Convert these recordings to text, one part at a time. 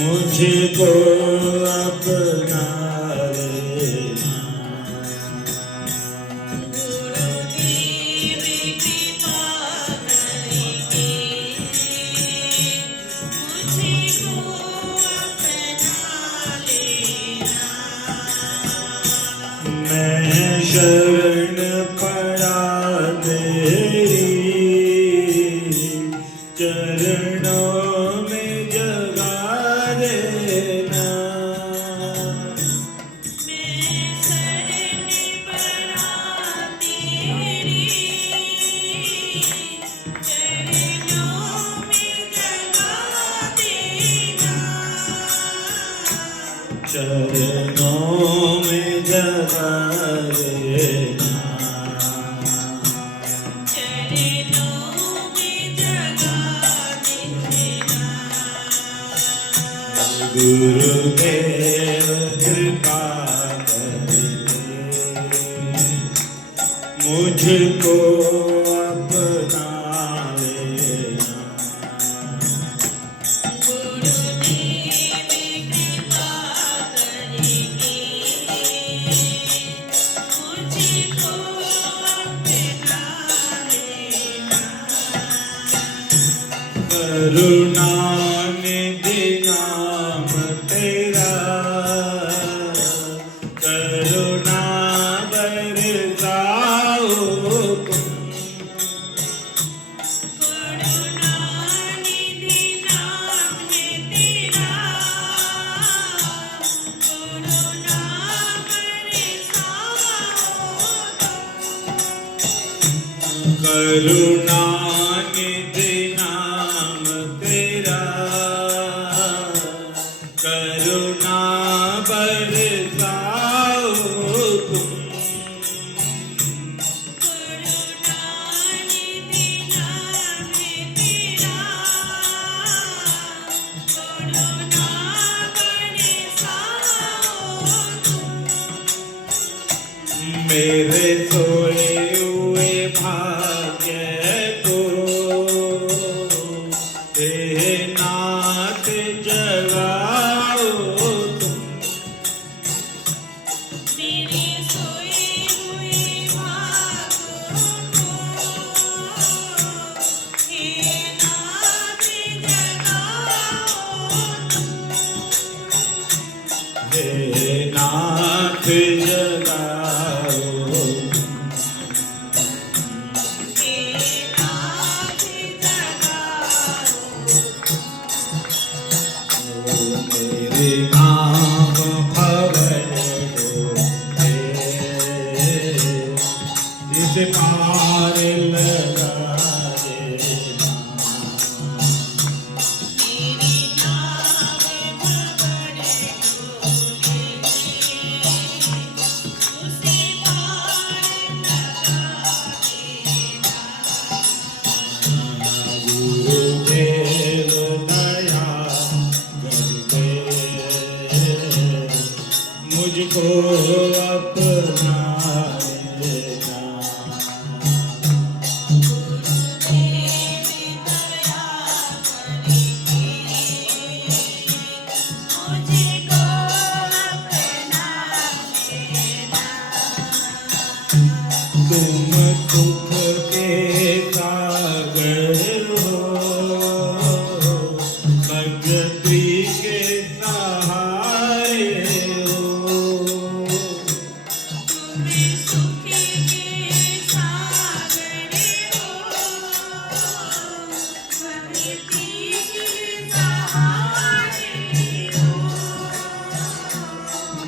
मुझको अपना लेना। गुरुदेव कृपा करके मुझको अपना लेना। मैं शरण पड़ा तेरी चरणों में जगा देना। मैं शरण पड़ा तेरी चरणों में जगा देना। चरणों में जगा देना। चरणों में जगा देना। गुरुदेव कृपा करके मुझको अपना लेना। गुरुदेव कृपा करके मुझको अपना लेना। करुणानिधि नाम तेरा करुणा बरसाओ तुम। करुणानिधि नाम है तेरा करुणा बरसाओ तुम। करुणानिधि नाम तेरा करुणा बरसाओ तुम। करुणानिधि नाम है तेरा करुणा बरसाओ तुम। मेरे सोए हुए भाग्य को हे नाथ जगाओ तुम। मेरे सोए हुए भागों को हे नाथ जगाओ तुम। हे नाथ जगाओ हे नाथ जगाओ। मेरे नाम भवन डोले जिस पार लगा देना। मेरी नाव भवन डोले उसे पार लगा देना। गुरुदेव दया करके मुझको अपना लेना। गुरुदेव दया करके मुझको अपना लेना। तुम सुख के सागर हो भक्ति के सहारे हो। तुम्हें सुख के सागर हो भक्ति के सहारे हो।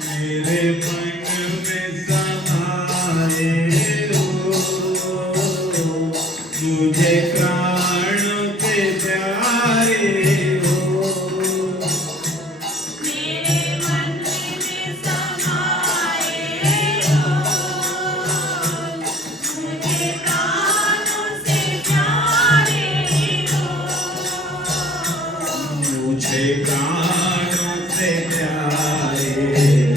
मेरे मन में समाए हो मुझे प्राण के प्यारे हो। मेरे मन में समाए हो मुझे प्राणों से प्यारे हो। मुझे प्राणों से प्यारे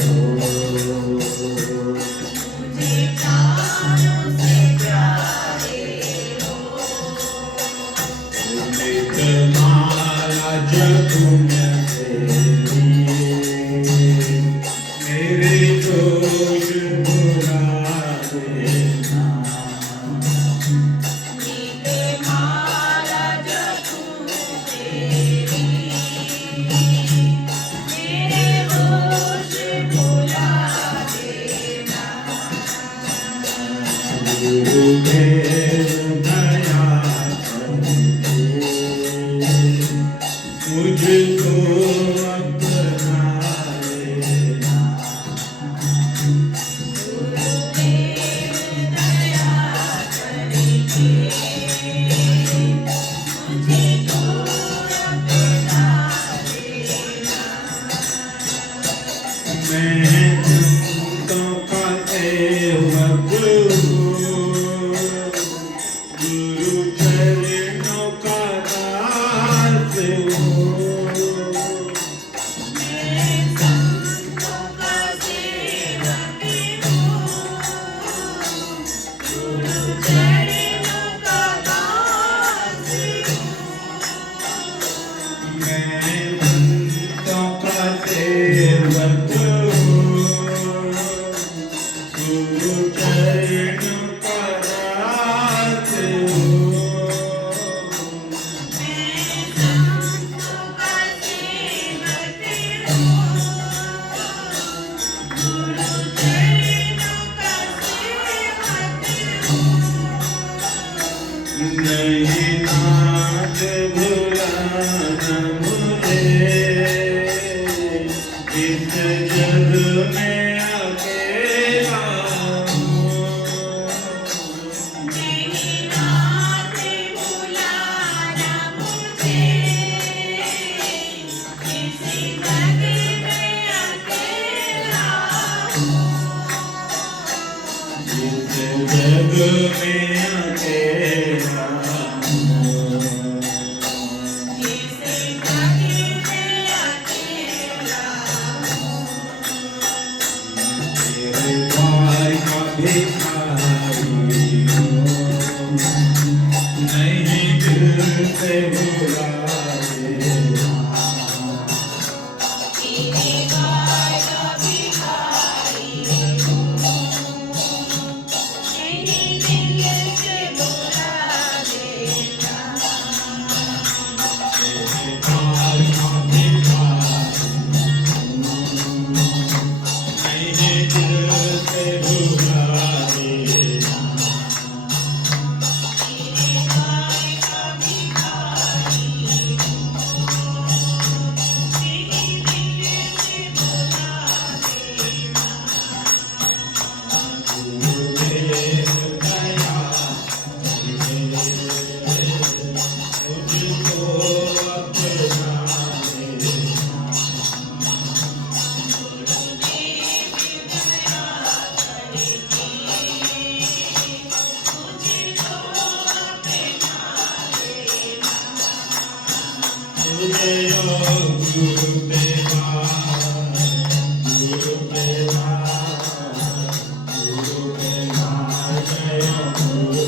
हो। मुझे प्राणों से प्यारे हो। तुम्हारा जग में मुझको अपना लेना। मैं संतों का सेवक हूँ, गुरु चरणों का दास हूँ। मैं संतों का सेवक हूँ, गुरु चरणों का दास हूँ। नहीं नाथ भुलाना मुझे, इस जग में अकेला हूँ। इस जग में अकेला हूँ। तेरे द्वार का भिखारी हूँ, नहीं दिल से बुलाए। द्वार का भिखारी हूँ, नहीं दिल से बुलाए। गुरुदेव दया मुझको अपना लेना। मुझे गुरुदेवा, गुरुदेवा, गुरुदेवा, जय गुरु।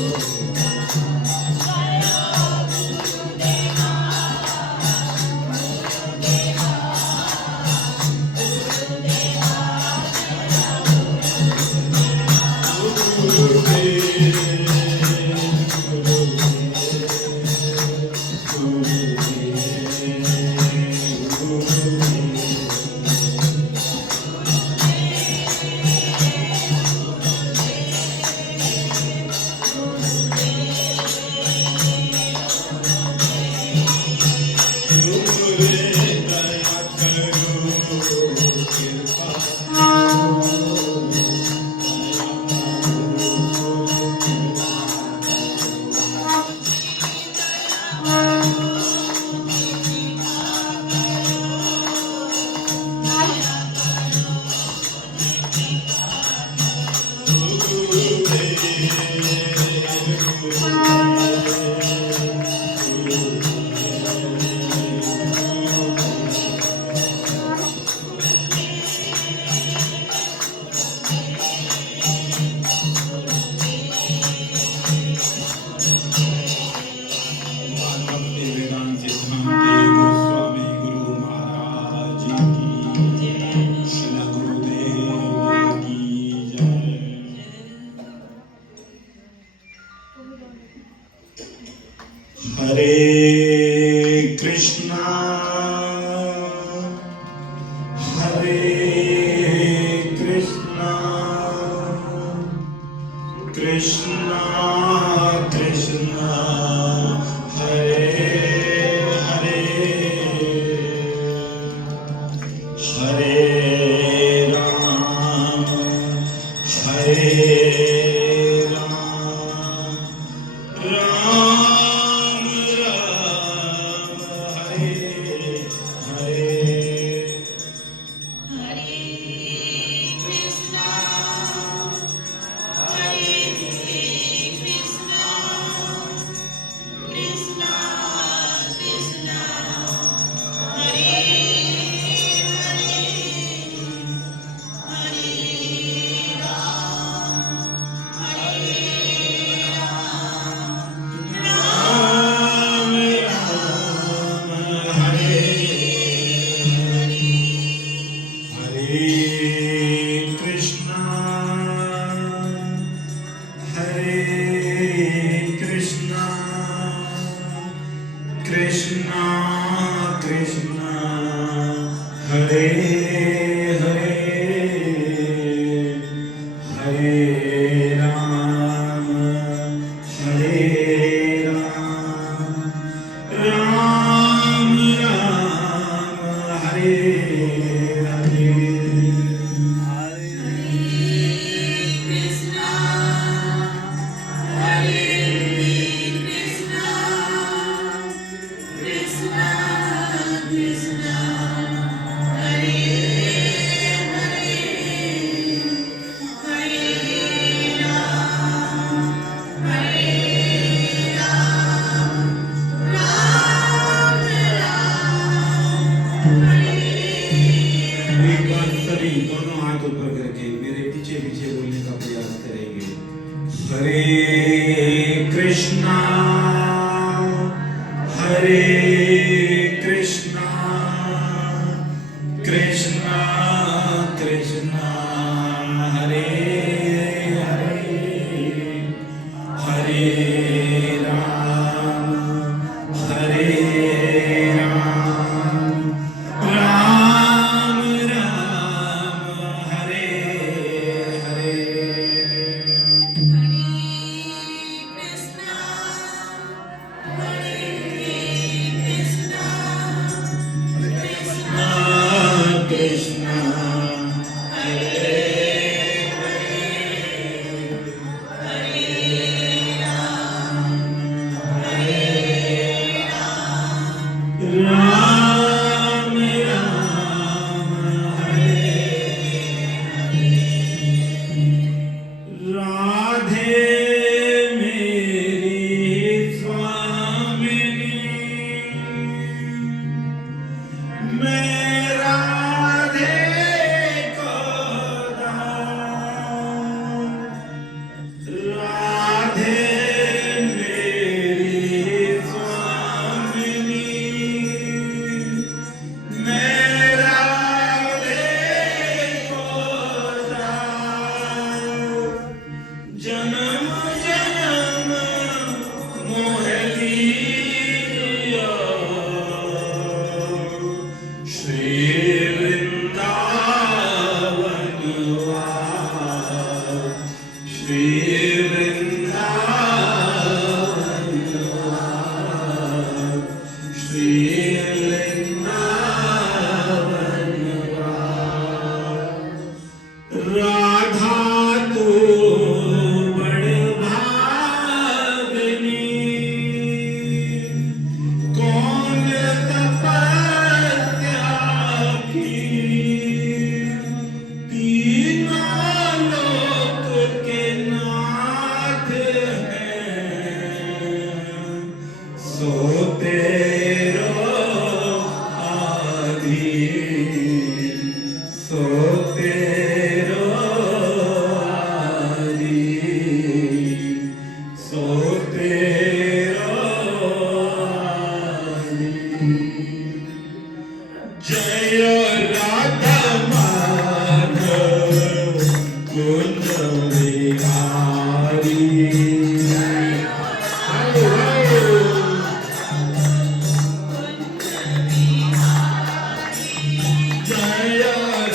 Hare Krishna, Hare Krishna, Krishna Krishna, Hare Hare, Hare Hare Hare Ram हरे Ram Ram Ram Hare Hare Krishna, Hare Krishna, Krishna Krishna, Hare Hare, Hare Ram, Hare Ram, Ram Ram, Hare एक बार सभी दोनों हाथ ऊपर करके मेरे पीछे पीछे बोलने का प्रयास करेंगे। हरे कृष्णा हरे कृष्णा कृष्णा कृष्णा हरे हरे हरे राम हरे राम राम राम हरे हरे कृष्ण राम राम हरे राधे मेरी स्वामिनी मैं राधे को दाऊं राधे मेरी स्वामिनी मैं राधे को दाऊं जन्म जन्म मोह लिया श्री वृंदावन वास श्री वृंदावन वास श्री वृंदावन वास राधा तू बड़ भागनी कौन तपस्या की तीनों लोक के नाथ हैं सो तेरो आधीन सो तेरो आधीन सो तेरो आधीन जय राधा माधव कुंज विहारी जय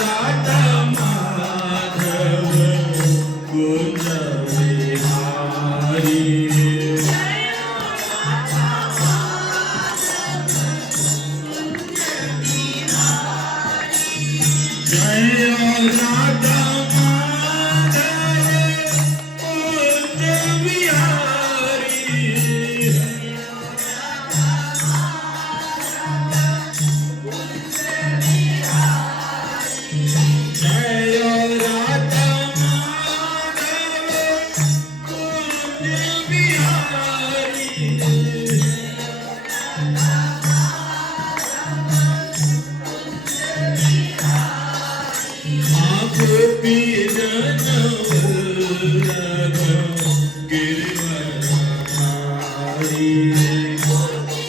राधा माधव कुंज विहारी जय राधा माधव कुंज विहारी जय राधा माधव कुंज विहारी गोपी जन वल्लभ गिरिवरधारी गोपी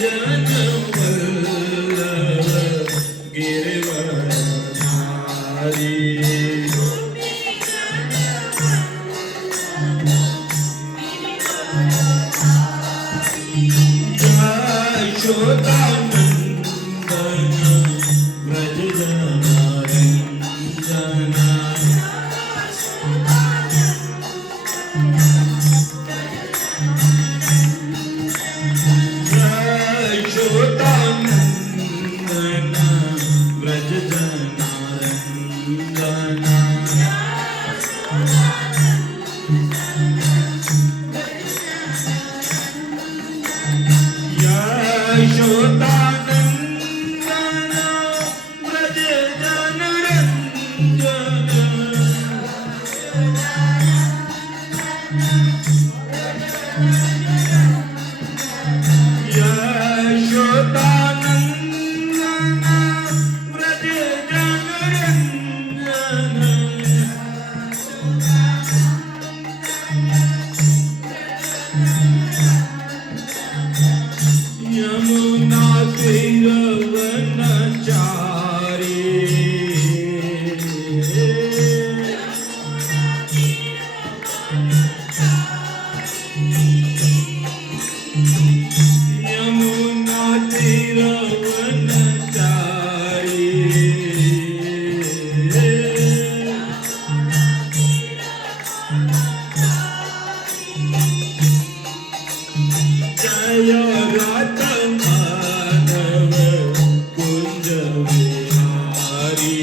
जन वल्लभ गिरिवरधारी यमुना तीरवनचारी यमुना तीरवनचारी जय राधा माधव कुंज विहारी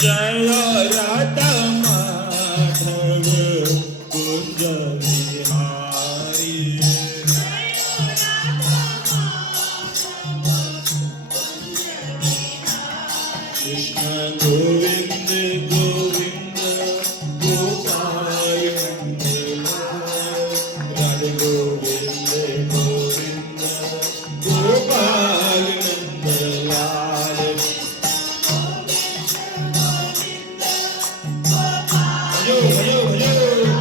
जय राधा माधव कुंज विहारी कृष्ण गोविंद गोविंद गोपाल राधे गोविंद गोविंद गोपाल नंद लाल हयो हयो हयो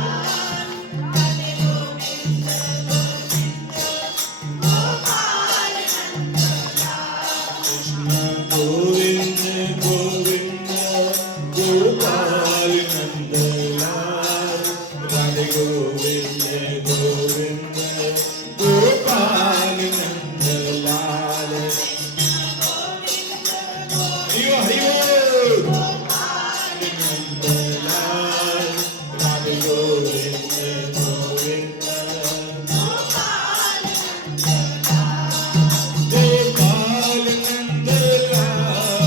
कृष्ण गोविंद गोविंद गोपाल नंद लाल राधे गोविंद गोविंद गोपाल नंद लाल हरियो हरियो Nand Lal Radhe Govind Govind Gopal Nand Lal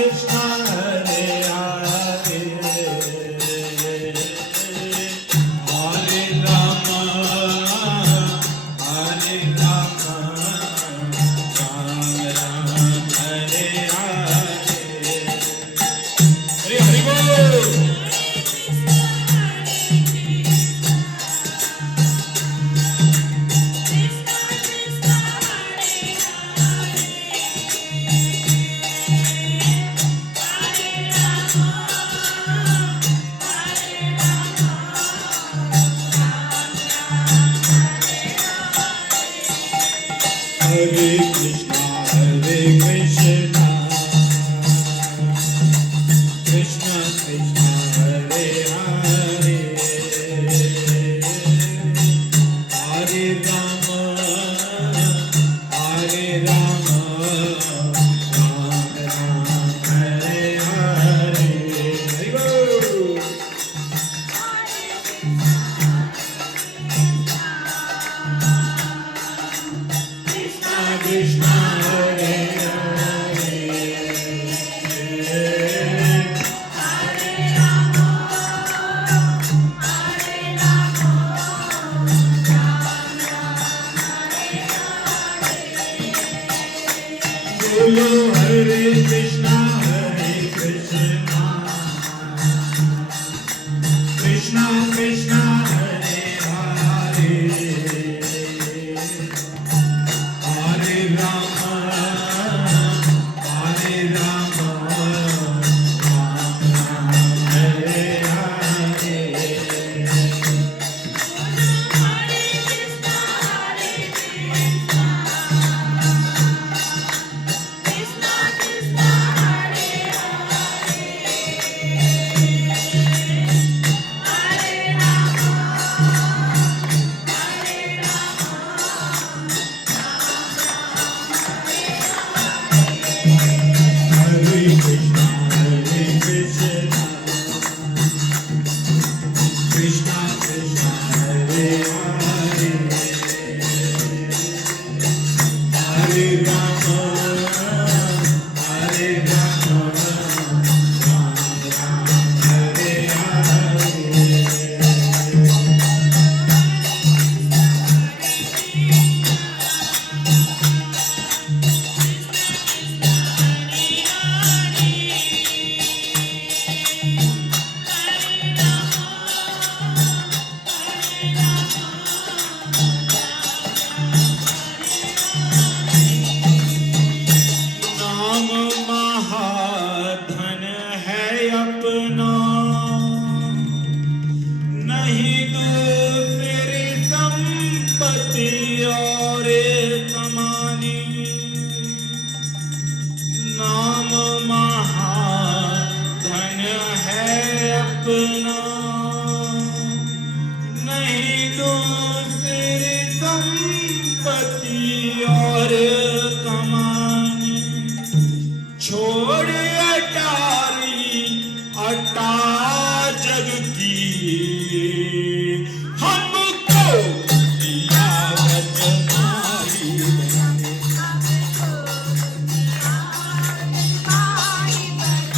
Krishna Hare Hare Hare Rama Hare Rama Rama Rama Hare Hare Hare Hare Bol Hare Krishna, Krishna Krishna, Hare Hare, Hare Rama, Hare Rama, Rama Rama, Hare Hare. Hare Bol. Krishna Hare Bolo Hare Krishna Krishna Krishna Hare Hare Hare Rama Hare Rama Rama Hare Hare Hare Krishna Krishna Krishna Hare Hare Hare Rama Hare Rama Rama Rama Hare Hare नाम महाधन है अपना नहीं दूसरी संपत्ति और कमानी नाम महाधन है अपना नहीं दूसरी संपत्ति और कमानी छोड़ अटारी अटा जग की हमको दिया रजमाई हमको दिया रजमाई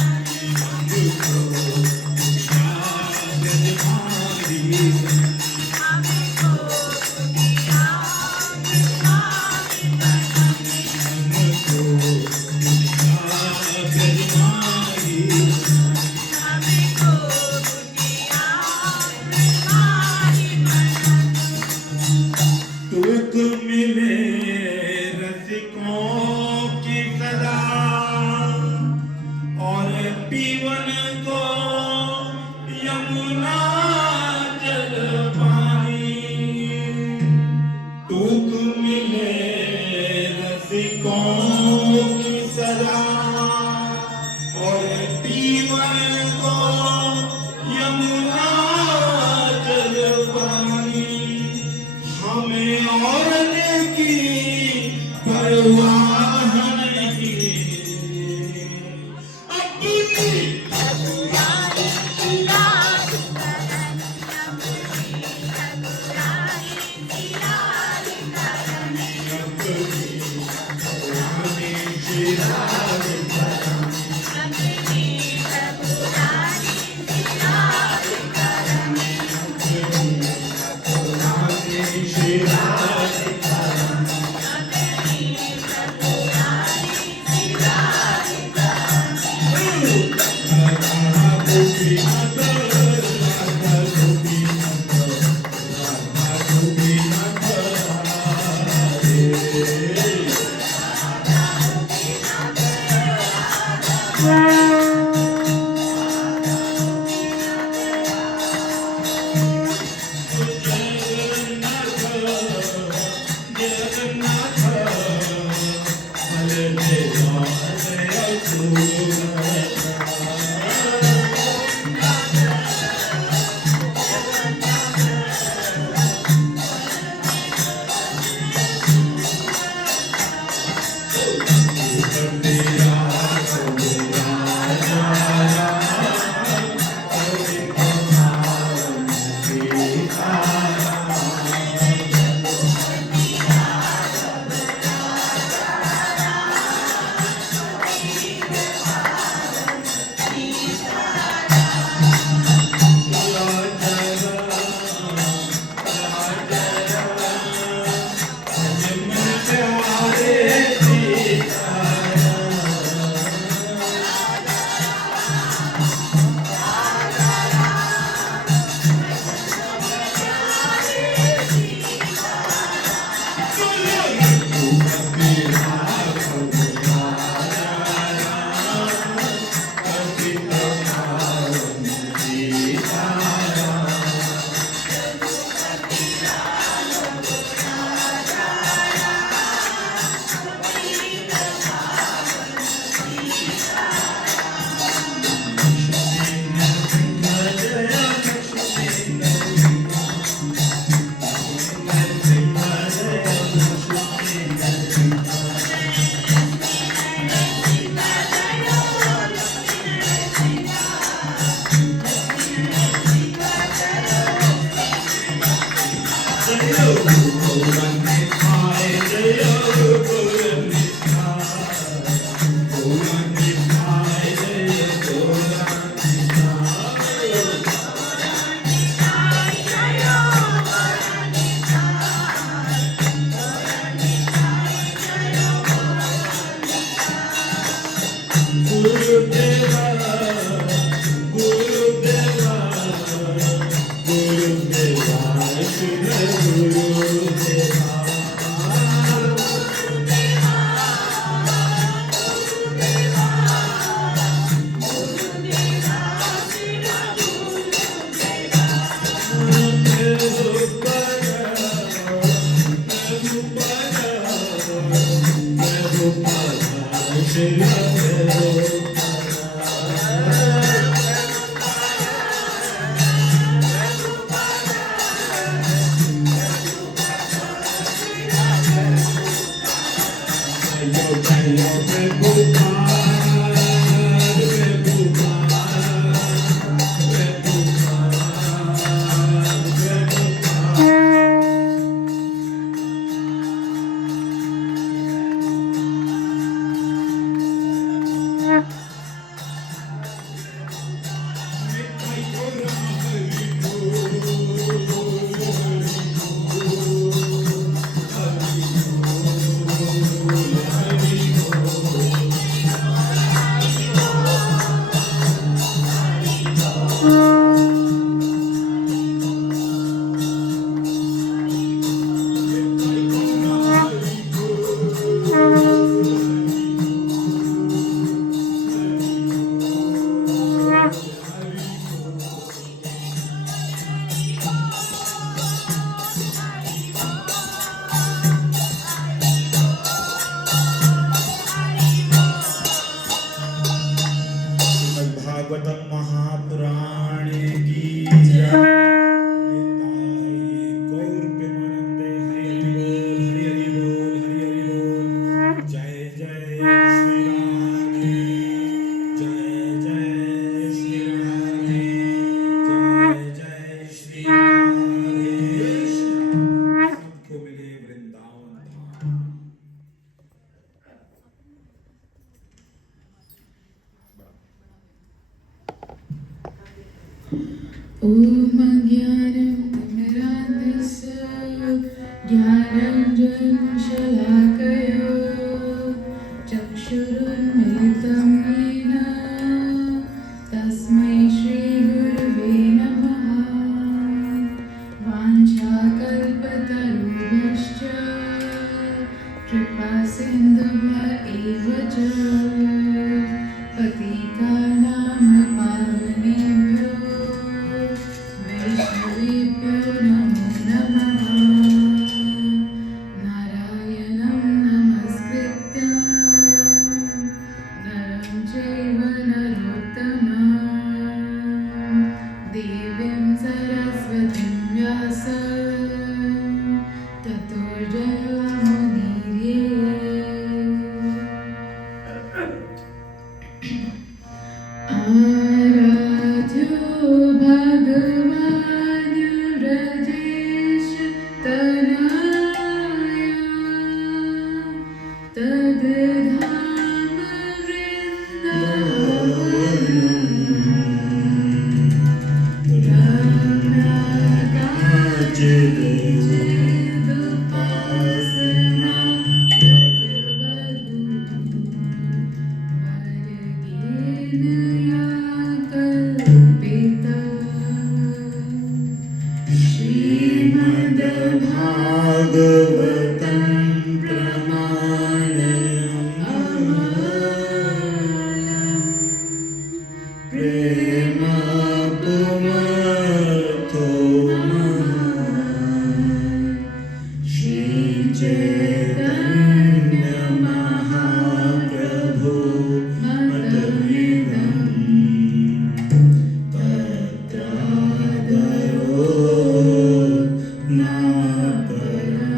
दुख मिले रसिकों की सदा और पीवन को यमुना जल पानी दुख मिले रसिकों की सदा और पीवन को यमुना जल पानी हमें और की परवाह नहीं अपनी अपनी ॐ अज्ञानं तिमिरान्धस्य ज्ञानाञ्जनं शलाकया चक्षुरुन्मिलितं येन तस्मै श्रीगुरुवे नमः। वाञ्छाकल्पतरुभ्यश्च कृपासिन्धुभ्य एव च पतितानां आराध्यो भगवान् व्रजेश तनया तद्धाम वृन्दावनम् चिदुपासना वर्गेन या कल्पिता श्रीमद्भागवतं प्रेम पुमर्थो श्री चैतन्य महाप्रभु मतमिदं तत्रादरो नापरा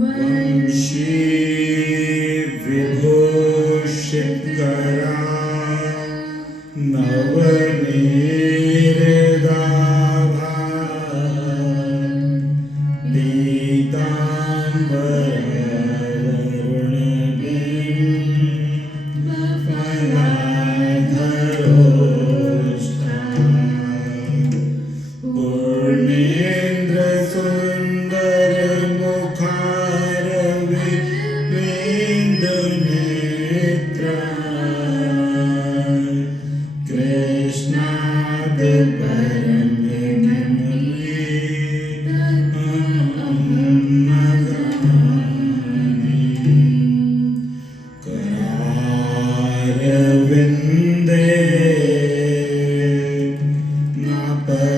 वंशी विभूषितकरा नवनीरदाभा पूर्णेन्द्र सुंदर मुखारविंदनेत्र कृष्णाद परम करारविंदे नापदारविंदं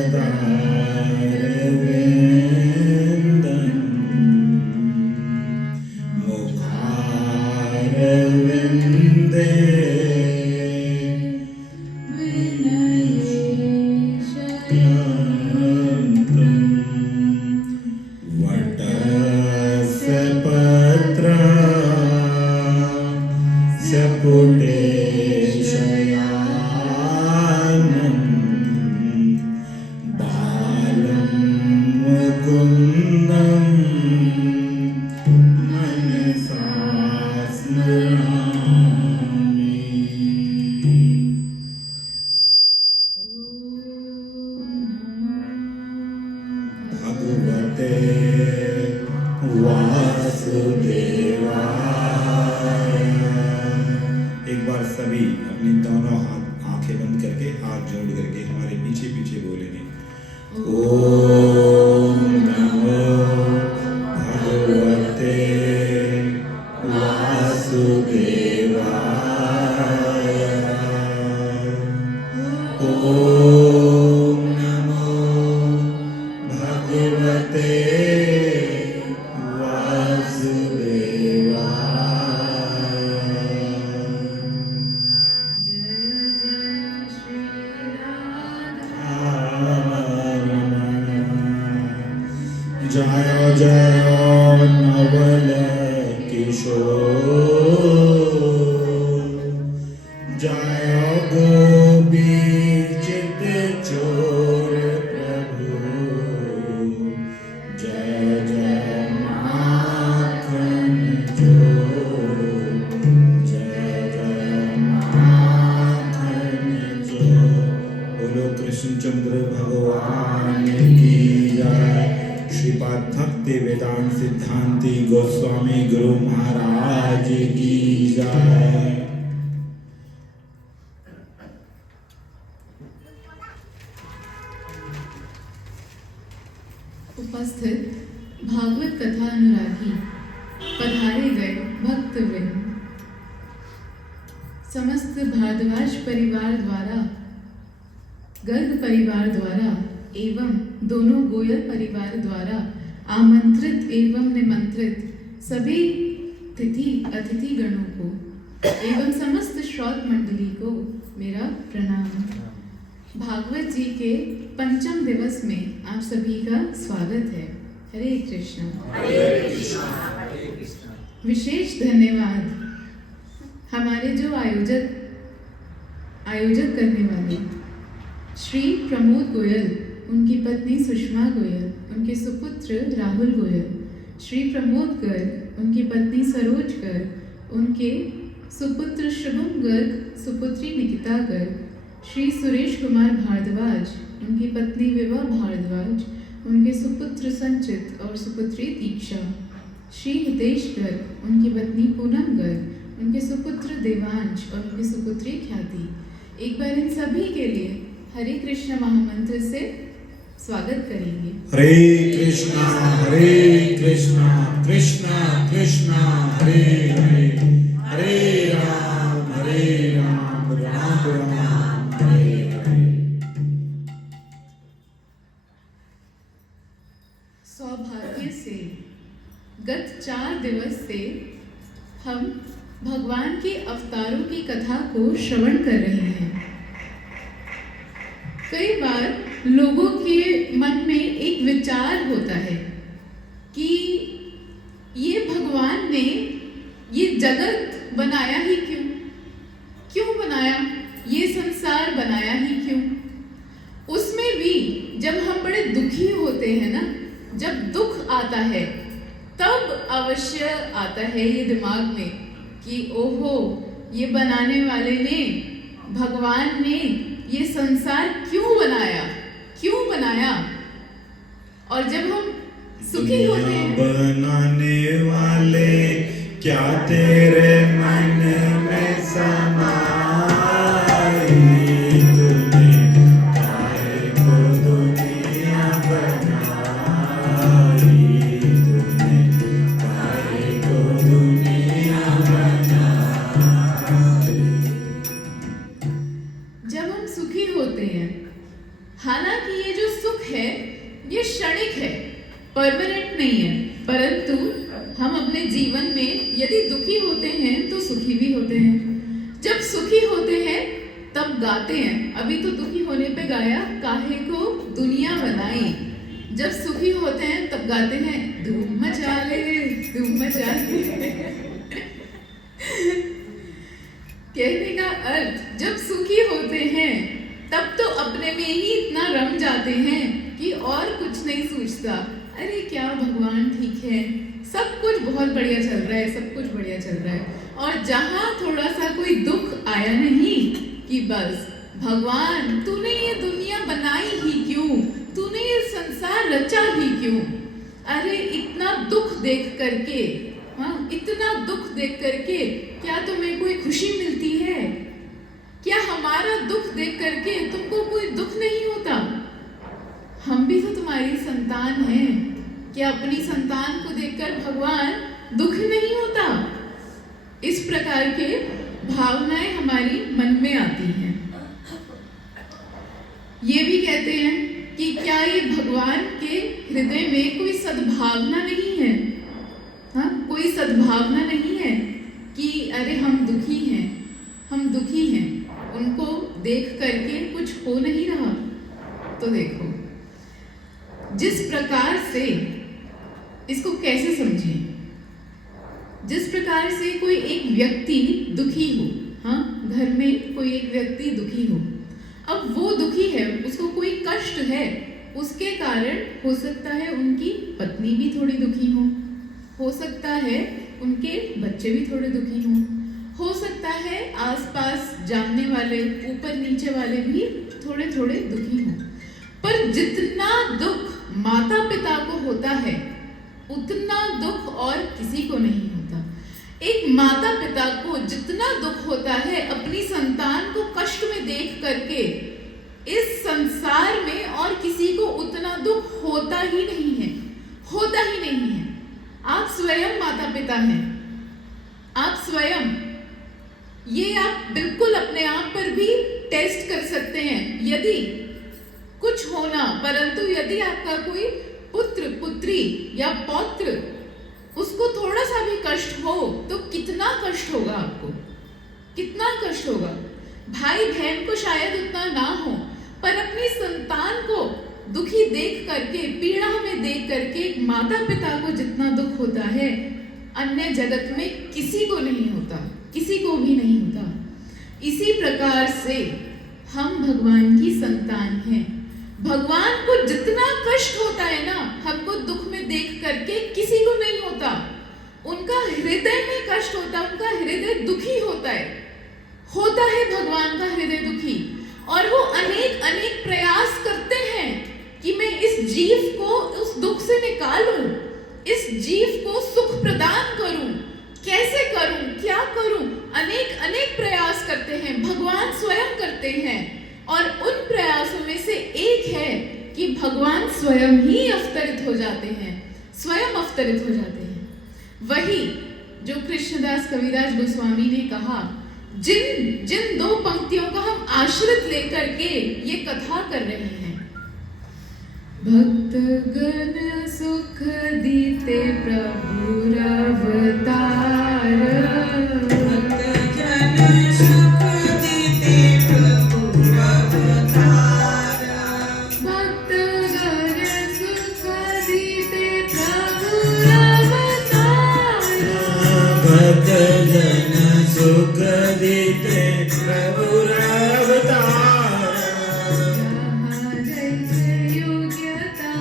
मुखारविंदे वटस्य पत्रस्य पुटे शयानं बालं मुकुन्दं मनसा स्मरामि भगवते वासुदेवाय। एक बार सभी अपनी दोनों हाथ आंखें बंद करके हाथ जोड़ करके हमारे पीछे पीछे बोलेंगे ओम नमो भगवते वासुदेवाय। ओम नमो भगवते वासुदेवाय। जय जय श्री राधा जय जय नवल किशोर जय गोपी चित चोर प्रभु जय जय माखन चोर जय जय माखन चोर। बोलो कृष्णचंद्र भगवान की जय। श्रीपाद भक्ति वेदांत सिद्धांति गोस्वामी गुरु महाराज की जय। उपस्थित भागवत कथा अनुरागी पधारे गए भक्तवृंद, समस्त भारद्वाज परिवार द्वारा, गर्ग परिवार द्वारा एवं दोनों गोयल परिवार द्वारा आमंत्रित एवं निमंत्रित सभी अतिथि गणों को एवं समस्त श्रोत मंडली को मेरा प्रणाम। भागवत जी के पंचम दिवस में आप सभी का स्वागत है। हरे कृष्ण। विशेष धन्यवाद हमारे जो आयोजक आयोजक करने वाले श्री प्रमोद गोयल, उनकी पत्नी सुषमा गोयल, उनके सुपुत्र राहुल गोयल, श्री प्रमोद गर्ग, उनकी पत्नी सरोज गर्ग, उनके सुपुत्र शुभम गर्ग, सुपुत्री निकिता गर्ग, श्री सुरेश कुमार भारद्वाज, उनकी पत्नी विभा भारद्वाज, उनके सुपुत्र संचित और सुपुत्री दीक्षा, श्री हितेश गर्ग, उनकी पत्नी पूनम गर्ग, उनके सुपुत्र देवांश और उनकी सुपुत्री ख्याति। एक बार इन सभी के लिए हरे कृष्ण महामंत्र से स्वागत करेंगे। हरे कृष्णा कृष्णा कृष्णा हरे हरे, हरे राम राम राम हरे हरे। सौभाग्य से गत 4 दिवस से हम भगवान के अवतारों की कथा को श्रवण कर रहे हैं। कई बार लोगों के मन में एक विचार होता है कि ये भगवान ने ये जगत बनाया ही क्यों? क्यों बनाया? ये संसार बनाया ही क्यों? उसमें भी जब हम बड़े दुखी होते हैं ना, जब दुख आता है तब अवश्य आता है ये दिमाग में कि ओहो, ये बनाने वाले ने, भगवान ने ये संसार क्यों बनाया? क्यों बनाया? और जब हम सुखी होते हैं, बनाने वाले क्या तेरे मन में समाई, तूने काहे को दुनिया बनाई, तूने काहे को दुनिया बनाई। जब हम सुखी होते हैं, हालांकि ये जो सुख है ये क्षणिक है, परमानेंट नहीं है, परंतु हम अपने जीवन में यदि दुखी होते हैं तो सुखी भी होते हैं। जब सुखी होते हैं तब गाते हैं, अभी तो दुखी होने पे गाया काहे को दुनिया बनाई। जब सुखी होते हैं तब गाते हैं धूम मचा ले, धूम मचा ले। कहने का अर्थ, जब सुखी होते हैं तब तो अपने में ही इतना रम जाते हैं कि और कुछ नहीं सोचता। अरे क्या भगवान ठीक है, सब कुछ बहुत बढ़िया चल रहा है, सब कुछ बढ़िया चल रहा है। और जहां थोड़ा सा कोई दुख आया नहीं कि बस भगवान तूने ये दुनिया बनाई ही क्यों? तूने ये संसार रचा ही क्यों? अरे इतना दुख देख करके, हाँ, इतना दुख देख करके क्या तुम्हें कोई खुशी मिलती है? क्या हमारा दुख देख करके तुमको कोई दुख नहीं होता? हम भी तो तुम्हारी संतान हैं। क्या अपनी संतान को देखकर भगवान दुखी नहीं होता? इस प्रकार के भावनाएं हमारी मन में आती हैं। ये भी कहते हैं कि क्या ये भगवान के हृदय में कोई सद्भावना नहीं है? हाँ, कोई सद्भावना नहीं है कि अरे हम दुखी हैं, हम दुखी हैं, उनको देख करके कुछ हो नहीं रहा। तो देखो, जिस प्रकार से इसको कैसे समझें? जिस प्रकार से कोई एक व्यक्ति दुखी हो, हाँ, घर में कोई एक व्यक्ति दुखी हो, अब वो दुखी है, उसको कोई कष्ट है, उसके कारण हो सकता है उनकी पत्नी भी थोड़ी दुखी हो सकता है उनके बच्चे भी थोड़े दुखी हो सकता है आसपास जानने वाले, ऊपर नीचे वाले भी थोड़े थोड़े दुखी हों। पर जितना दुख माता पिता को होता है उतना दुख और किसी को नहीं होता। एक माता पिता को जितना दुख होता है अपनी संतान को कष्ट में देख करके, इस संसार में और किसी को उतना दुख होता ही नहीं है, होता ही नहीं है। आप स्वयं माता पिता हैं, आप स्वयं, ये आप बिल्कुल अपने आप पर भी टेस्ट कर सकते हैं। यदि कुछ होना, परंतु यदि आपका कोई पुत्र पुत्री या पौत्र, उसको थोड़ा सा भी कष्ट हो तो कितना कष्ट होगा आपको, कितना कष्ट होगा। भाई बहन को शायद उतना ना हो, पर अपनी संतान को दुखी देख करके, पीड़ा में देख करके एक माता पिता को जितना दुख होता है अन्य जगत में किसी को नहीं होता, किसी को भी नहीं होता। इसी प्रकार से हम भगवान की संतान हैं। भगवान को जितना कष्ट होता है ना, हमको दुख में देख करके किसी को नहीं होता। उनका हृदय में कष्ट होता है, उनका हृदय दुखी होता है भगवान का हृदय दुखी। और वो अनेक अनेक प्रयास करते हैं कि मैं इस जीव को उस दुख से निकालूं, इस जीव को सुख प्रदान करूं। कैसे करूं, क्या करूं, अनेक अनेक प्रयास करते हैं, भगवान स्वयं करते हैं। और उन प्रयासों में से एक है कि भगवान स्वयं ही अवतरित हो जाते हैं, स्वयं अवतरित हो जाते हैं। वही जो कृष्णदास कविराज गोस्वामी ने कहा, जिन दो पंक्तियों का हम आश्रित लेकर के ये कथा कर रहे हैं। भक्त गण सुख दीते प्रभु अवतार, भक्त जन सुख दीते प्रभु अवतार, भक्त गण सुख दीते प्रभु अवतार, भक्त जन सुख दीते प्रभु अवतार, जहाँ जैसे योग्यता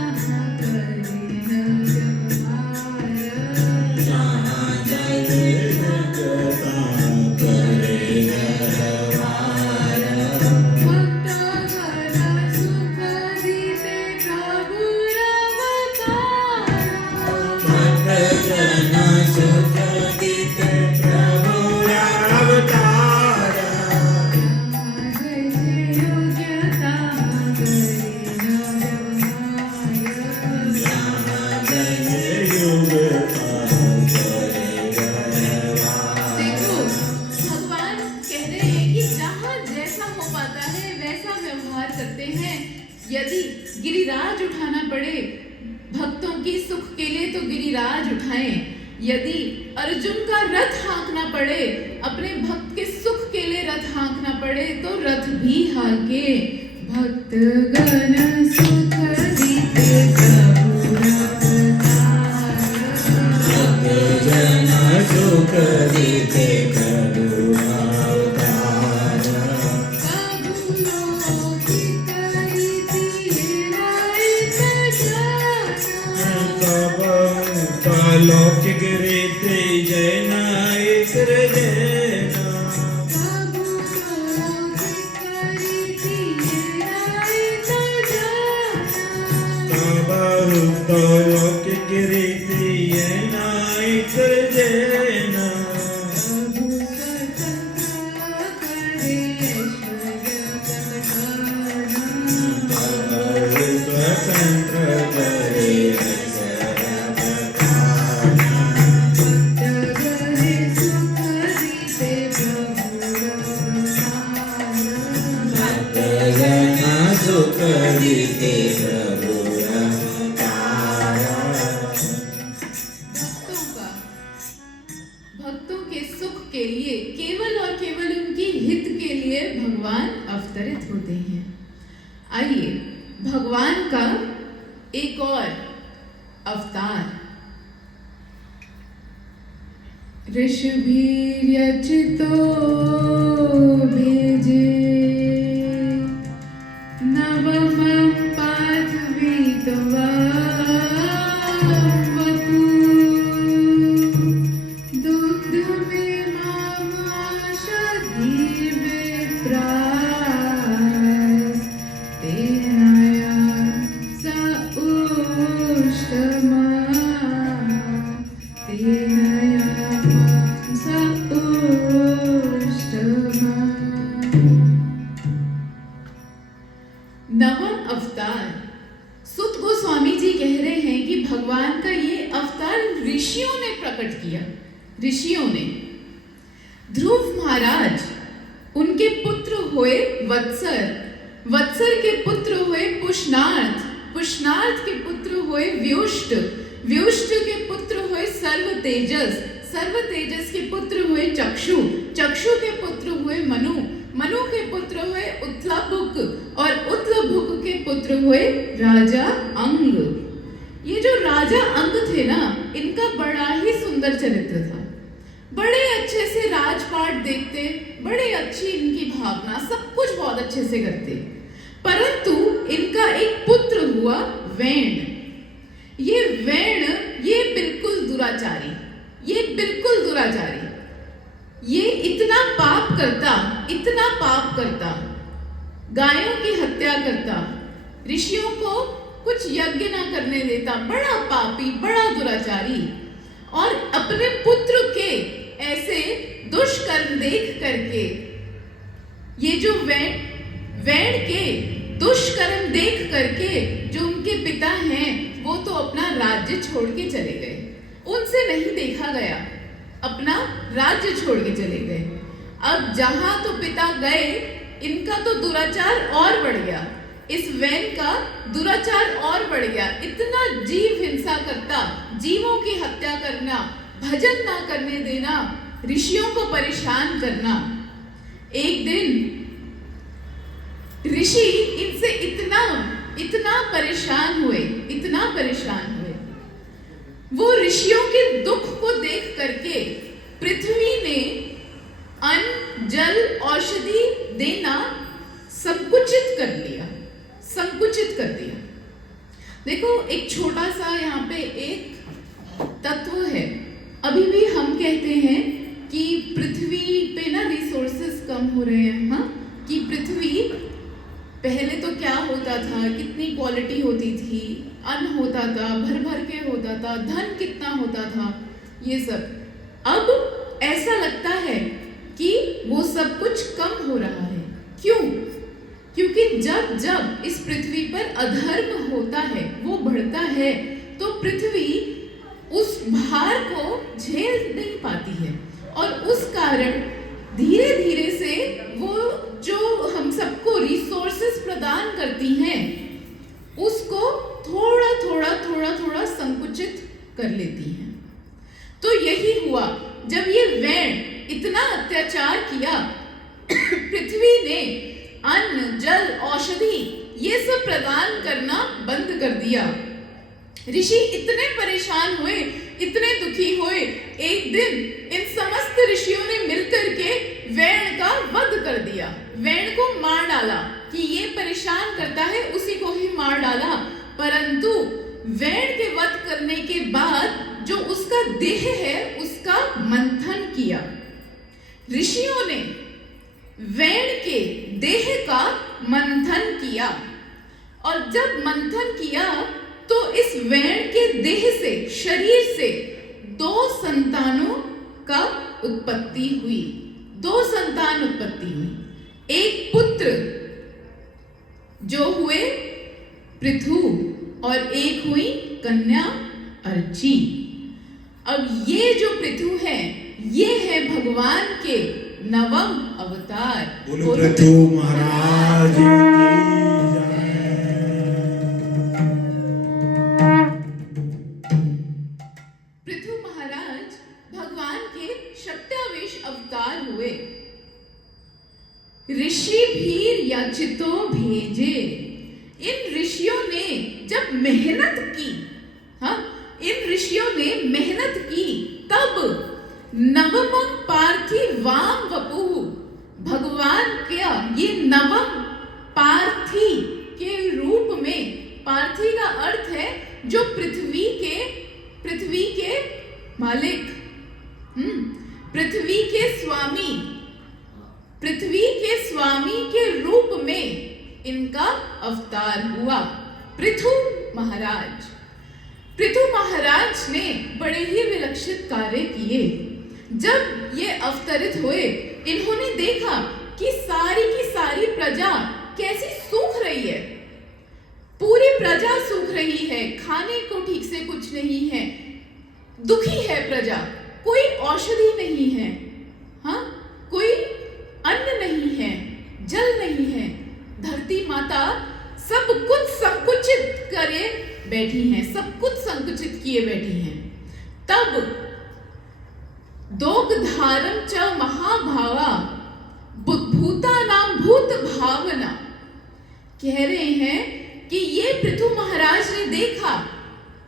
करे न व्यवहार, जहाँ जय जगता करे व्यवहार, भक्त गण सुख दीते प्रभु अवतार, भक्त जन सुख दीते प्रभु अवतार, जहाँ जैसे योग्यता करे न व्यवहार। जहाँ जय युगता करे व्यवहार। देखो, भगवान कह रहे हैं कि जहाँ जैसा हो पाता है वैसा व्यवहार करते हैं। यदि गिरिराज उठाना पड़े भक्तों की सुख के लिए तो गिरिराज उठाएं। यदि अर्जुन का रथ हाँकना पड़े, अपने भक्त के सुख के लिए रथ हाँकना पड़े तो रथ भी हाँके। भक्त गण सुख दीते प्रभु अवतार, भक्त जन सुख दीते प्रभु अवतार, प्रभु लौकिक रीति नायक जाना, कब लौकिक रीति जय नायक जैना, प्रभु लौकिक रीति नायक जाना, कब लौकिक रीति जय नायक जैना, प्रभु स्वतंत्र करे ऐश्वर्य प्रकटाना, स्वतंत्र करे सुख दीते प्रभु अवतार। भक्तों के सुख के लिए, केवल और केवल उनकी हित के लिए भगवान अवतरित होते हैं। आइए भगवान का एक और अवतार, ऋषभिर्यचितो भेजे नवमं पार्थवीतवान् वपु, दुग्धमेमामाशधीर्विप्रास्, तेनाया स उष्टमा, तेनाया स उष्टमा। नवम अवतार, सुत गोस्वामी जी कह रहे हैं कि भगवान का ये अवतार ऋषियों ने प्रकट किया। ऋषियों ने, ध्रुव महाराज, उनके पुत्र हुए वत्सर, वत्सर के पुत्र हुए पुष्णार्थ, पुष्णार्थ के पुत्र हुए व्युष्ट, व्युष्ट के पुत्र हुए सर्व तेजस, सर्व तेजस के पुत्र हुए चक्षु, चक्षु के पुत्र हुए मनु, मनु के पुत्र हुए उत्तलभुक और उत्तलभुक के पुत्र हुए राजा अंग। ये जो राजा अंग थे ना, इनका बड़ा ही सुंदर चरित्र था। बड़े अच्छे से राजपाट देखते, बड़े अच्छी इनकी भावना, सब कुछ बहुत अच्छे से करते। परंतु इनका एक पुत्र हुआ वेण। ये वेण ये बिल्कुल दुराचारी, ये बिल्कुल दुराचारी, ये इतना पाप करता, गायों की हत्या करता, ऋषियों को कुछ यज्ञ ना करने देता, बड़ा पापी, बड़ा दुराचारी। और अपने पुत्र के ऐसे दुष्कर्म देख करके ये जो वेण के दुष्कर्म देख करके जो उनके पिता हैं वो तो अपना राज्य छोड़ के चले गए, उनसे नहीं देखा गया, अपना राज्य छोड़ के चले गए। अब जहां तो पिता गए, इनका तो दुराचार और बढ़ गया, इस वैन का दुराचार और बढ़ गया। इतना जीव हिंसा करता, जीवों की हत्या करना, भजन ना करने देना, ऋषियों को परेशान करना। एक दिन ऋषि इनसे इतना परेशान हुए, वो ऋषियों के दुख को देख करके पृथ्वी ने अन्न, जल, औषधि देना संकुचित कर दिया। देखो, एक छोटा सा यहाँ पे एक तत्व है। अभी भी हम कहते हैं कि पृथ्वी पे ना रिसोर्सेस कम हो रहे हैं, हाँ, कि पृथ्वी पहले तो क्या होता था, कितनी क्वालिटी होती थी, अन्न होता था, भर भर के होता था, धन कितना होता था, ये सब। अब ऐसा लगता है कि वो सब कुछ कम हो रहा है। क्यों? क्योंकि जब इस पृथ्वी पर अधर्म होता है, वो बढ़ता है, तो पृथ्वी उस भार को झेल नहीं पाती है और उस कारण धीरे धीरे से वो जो हम सबको रिसोर्सेस प्रदान करती हैं उसको थोड़ा संकुचित कर लेती हैं। तो यही हुआ, जब ये वैन इतना अत्याचार किया, पृथ्वी ने अन्न, जल, औषधि ये सब प्रदान करना बंद कर दिया। ऋषि इतने परेशान हुए, इतने दुखी हुए। एक दिन इन समस्त ऋषियों ने मिलकर के वैन का वध कर दिया, वैन को मार डाला कि ये परेशान करता है, उसी को ही मार डाला। परंतु वैन के वध करने के बाद जो उसका देह है उसका मंथन किया। ऋषियों ने वैन के देह का मंथन किया और जब मंथन किया तो इस वैन के देह से, शरीर से 2 संतानों का उत्पत्ति हुई, 2 संतान उत्पत्ति हुई। एक पुत्र जो हुए पृथु और एक हुई कन्या अर्ची। अब ये जो पृथु है, ये है भगवान के 9वें अवतार। बोलो पृथु महाराज की जय। पृथु महाराज भगवान के 27वें अवतार हुए। ऋषि भीर याचितो भेजे। इन ऋषियों ने जब मेहनत की, हाँ, इन ऋषियों ने मेहनत की, तब नवमं पार्थिवाम वपुः, भगवान क्या ये 9वें पार्थी के रूप में, पार्थी का अर्थ है जो पृथ्वी के मालिक, पृथ्वी के स्वामी, पृथ्वी के स्वामी के रूप में इनका अवतार हुआ। पृथु महाराज, पृथु महाराज ने बड़े ही विलक्षित कार्य किए। जब ये अवतरित हुए, इन्होंने देखा कि सारी की सारी प्रजा कैसी सूख रही है, पूरी प्रजा सूख रही है, खाने को ठीक से कुछ नहीं है, दुखी है प्रजा, कोई औषधि नहीं है, हाँ, कोई अन्न नहीं है, जल नहीं है, धरती माता सब कुछ संकुचित करे बैठी हैं, सब कुछ संकुचित किए बैठी हैं। तब दोग्धारम च महाभावा भूतानां भूत भावना, कह रहे हैं कि ये पृथु महाराज ने देखा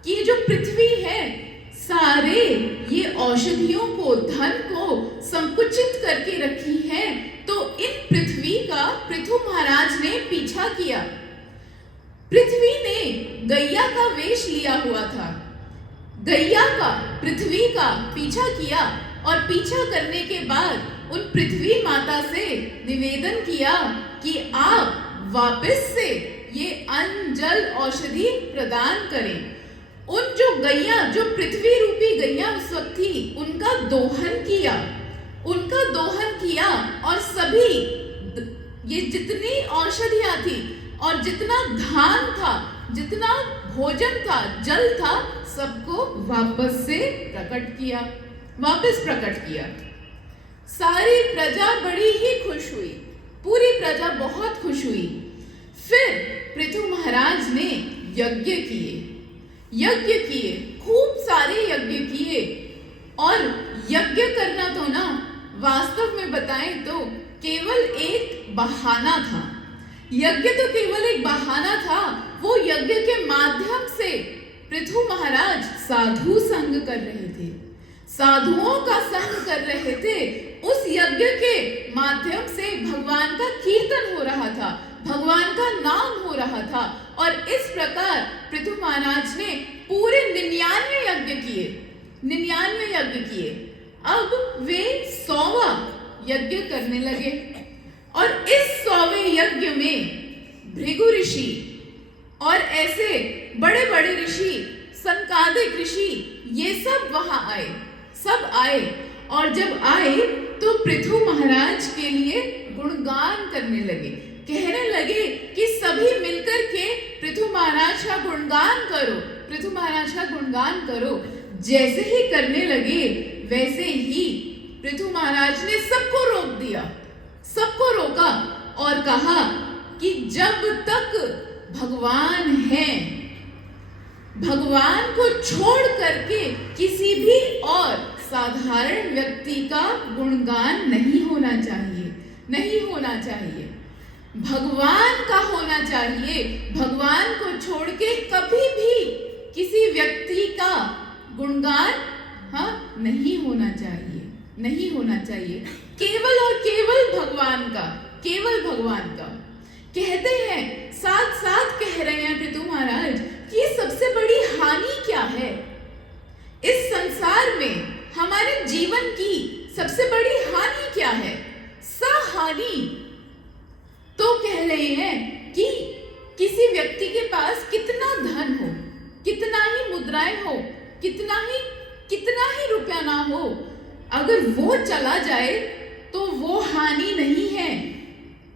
कि जो पृथ्वी है, सारे ये औषधियों को, धन को संकुचित करके रखी हैं, तो इन पृथ्वी का पृथु महाराज ने पीछा किया। पृथ्वी ने गैया का वेश लिया हुआ था। गैया का पृथ्वी का पीछा किया और पीछा करने के बाद उन पृथ्वी माता से निवेदन किया कि आप वापस से ये अन्न जल औषधि प्रदान करें। उन जो गैया, जो पृथ्वी रूपी गैया उस वक्त थी, उनका दोहन किया और सभी ये जितनी औषधियां थी और जितना धान था, जितना भोजन था, जल था, सबको वापस प्रकट किया। सारी प्रजा बड़ी ही खुश हुई, पूरी प्रजा बहुत खुश हुई। फिर पृथु महाराज ने यज्ञ किए, खूब सारे यज्ञ किए। और यज्ञ करना तो ना, वास्तव में बताएं तो केवल एक बहाना था। यज्ञ तो केवल एक बहाना था। वो यज्ञ के माध्यम से पृथु महाराज साधु संग कर रहे थे, साधुओं का संग कर रहे थे। उस यज्ञ के माध्यम से भगवान का कीर्तन हो रहा था, भगवान का नाम हो रहा था। और इस प्रकार पृथु महाराज ने पूरे 99 यज्ञ किए। अब वे 100वां यज्ञ करने लगे और इस 100वें यज्ञ में भृगु ऋषि और ऐसे बड़े बड़े ऋषि, सनकादिक ऋषि, ये सब वहां आए। और जब आए तो पृथु महाराज के लिए गुणगान करने लगे, कहने लगे कि सभी मिलकर के पृथु महाराज का गुणगान करो, पृथु महाराज का गुणगान करो। जैसे ही करने लगे वैसे ही पृथु महाराज ने सबको रोका और कहा कि जब तक भगवान है, भगवान को छोड़ करके किसी भी और साधारण व्यक्ति का गुणगान नहीं होना चाहिए। भगवान का होना चाहिए। भगवान को छोड़ के कभी भी किसी व्यक्ति का गुणगान नहीं होना चाहिए। केवल और केवल भगवान का। कहते हैं, साथ कह रहे हैं पृथु महाराज कि सबसे बड़ी हानि क्या है इस संसार में, हमारे जीवन की सबसे बड़ी हानि क्या है? हानि तो कह रहे हैं कि किसी व्यक्ति के पास कितना धन हो, कितना ही मुद्राएं हो, कितना ही रुपया ना हो, अगर वो चला जाए तो वो हानि नहीं है।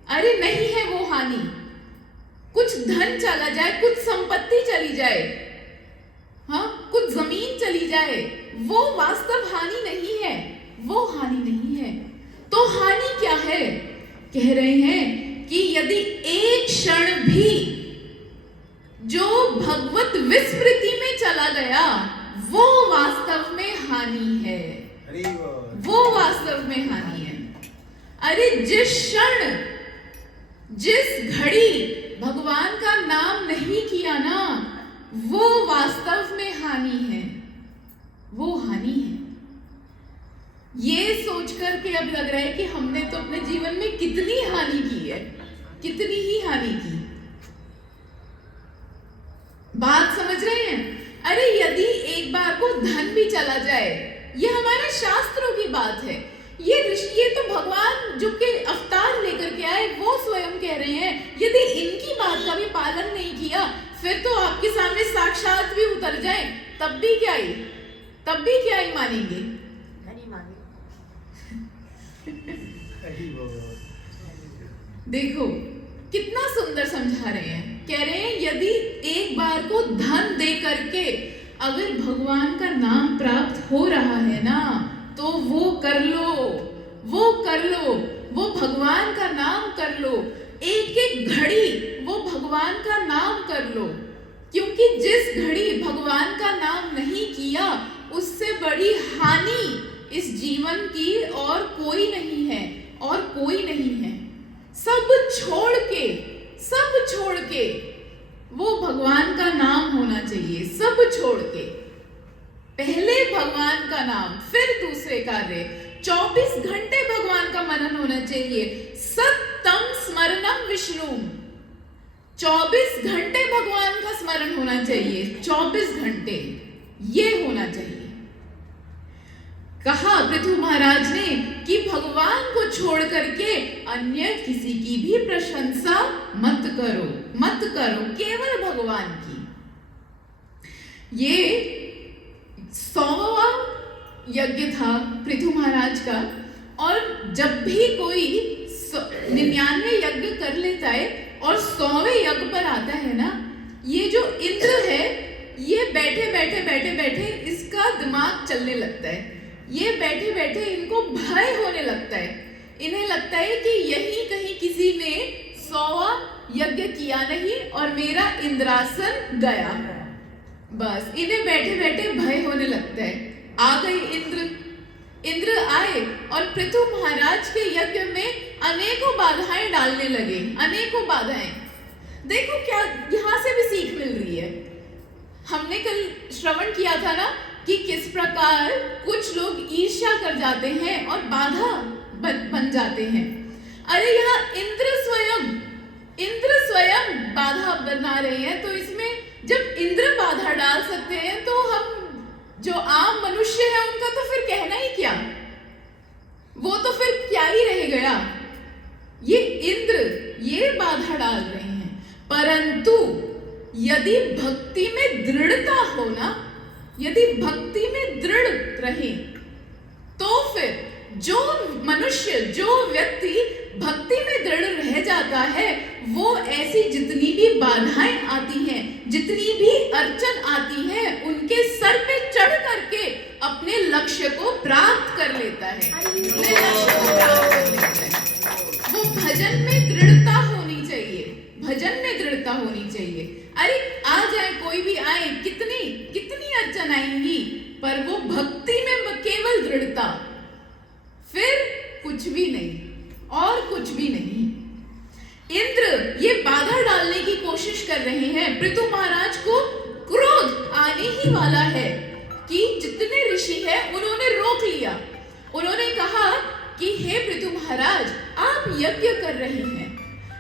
अरे नहीं है वो हानि। कुछ धन चला जाए, कुछ संपत्ति चली जाए, कुछ जमीन चली जाए, वो वास्तव हानि नहीं है, वो हानि नहीं है। तो हानि क्या है? कह रहे हैं कि यदि एक क्षण भी जो भगवत विस्मृति में चला गया, वो वास्तव में हानि है, वो वास्तव में हानि है। अरे जिस क्षण, जिस घड़ी भगवान का नाम नहीं किया ना, वो वास्तव में हानि है, वो हानि है। ये सोच करके अब लग रहा है कि हमने तो अपने जीवन में कितनी हानि की है, कितनी ही हानि की। बात समझ रहे हैं? अरे यदि एक बार को धन भी चला जाए, ये हमारे शास्त्रों की बात है। ये ऋषि, ये तो भगवान जो के अवतार लेकर के आए, वो स्वयं कह रहे हैं यदि इनकी बात का भी पालन नहीं किया, फिर तो आपके सामने साक्षात भी उतर जाए, तब भी क्या ही मानेंगे। देखो कितना सुंदर समझा रहे हैं। कह रहे हैं यदि एक बार को धन दे करके अगर भगवान का नाम प्राप्त हो रहा है ना, तो वो कर लो, वो भगवान का नाम कर लो। एक एक घड़ी वो भगवान का नाम कर लो, क्योंकि जिस घड़ी भगवान का नाम नहीं किया, उससे बड़ी हानि इस जीवन की और कोई नहीं है। सब छोड़ के वो भगवान का नाम होना चाहिए। सब छोड़ के पहले भगवान का नाम, फिर दूसरे कार्य। 24 घंटे भगवान का मनन होना चाहिए। सततम स्मरणम विष्णु, 24 घंटे भगवान का स्मरण होना चाहिए, 24 घंटे ये होना चाहिए। कहा पृथु महाराज ने कि भगवान को छोड़ करके अन्य किसी की भी प्रशंसा मत करो, मत करो, केवल भगवान की। ये 100वां यज्ञ था पृथु महाराज का, और जब भी कोई 99 यज्ञ कर लेता है और 100वें यज्ञ पर आता है ना, ये जो इंद्र है ये बैठे बैठे बैठे बैठे इसका दिमाग चलने लगता है, ये बैठे बैठे इनको भय होने लगता है। इन्हें लगता है कि यहीं कहीं किसी ने 100वां यज्ञ किया नहीं और मेरा इंद्रासन गया। बस इन्हें बैठे बैठे भय होने लगता है। आ गए इंद्र आए और पृथु महाराज के यज्ञ में अनेकों बाधाएं डालने लगे, अनेकों बाधाएं। देखो क्या यहां से भी सीख मिल रही है। हमने कल श्रवण किया था ना कि किस प्रकार कुछ लोग ईर्ष्या कर जाते हैं और बाधा बन जाते हैं। अरे यहाँ इंद्र स्वयं बाधा बना रहे हैं, तो इसमें जब इंद्र बाधा डाल सकते हैं तो हम जो आम मनुष्य है उनका तो फिर कहना ही क्या, वो तो फिर क्या ही रह गया। ये इंद्र ये बाधा डाल रहे हैं, परंतु यदि भक्ति में दृढ़ता हो ना, यदि भक्ति में दृढ़ रहे तो फिर जो मनुष्य, जो व्यक्ति भक्ति में दृढ़ रह जाता है, वो ऐसी जितनी भी बाधाएं आती हैं, जितनी भी अड़चन आती है, उनके सर पे चढ़ करके अपने लक्ष्य को प्राप्त कर लेता है, अपने लक्ष्य को प्राप्त कर लेता है। वो भजन में दृढ़ता होनी चाहिए, भजन में दृढ़ता होनी चाहिए। अरे आ जाए, कोई भी आए, कितनी कितनी अड़चन आएंगी, पर वो भक्ति में केवल दृढ़ता, फिर कुछ भी नहीं और कुछ भी नहीं। इंद्र ये बाधा डालने की कोशिश कर रहे हैं। पृथु महाराज को क्रोध आने ही वाला है कि जितने ऋषि हैं उन्होंने रोक लिया। उन्होंने कहा कि हे पृथु महाराज, आप यज्ञ कर रहे हैं,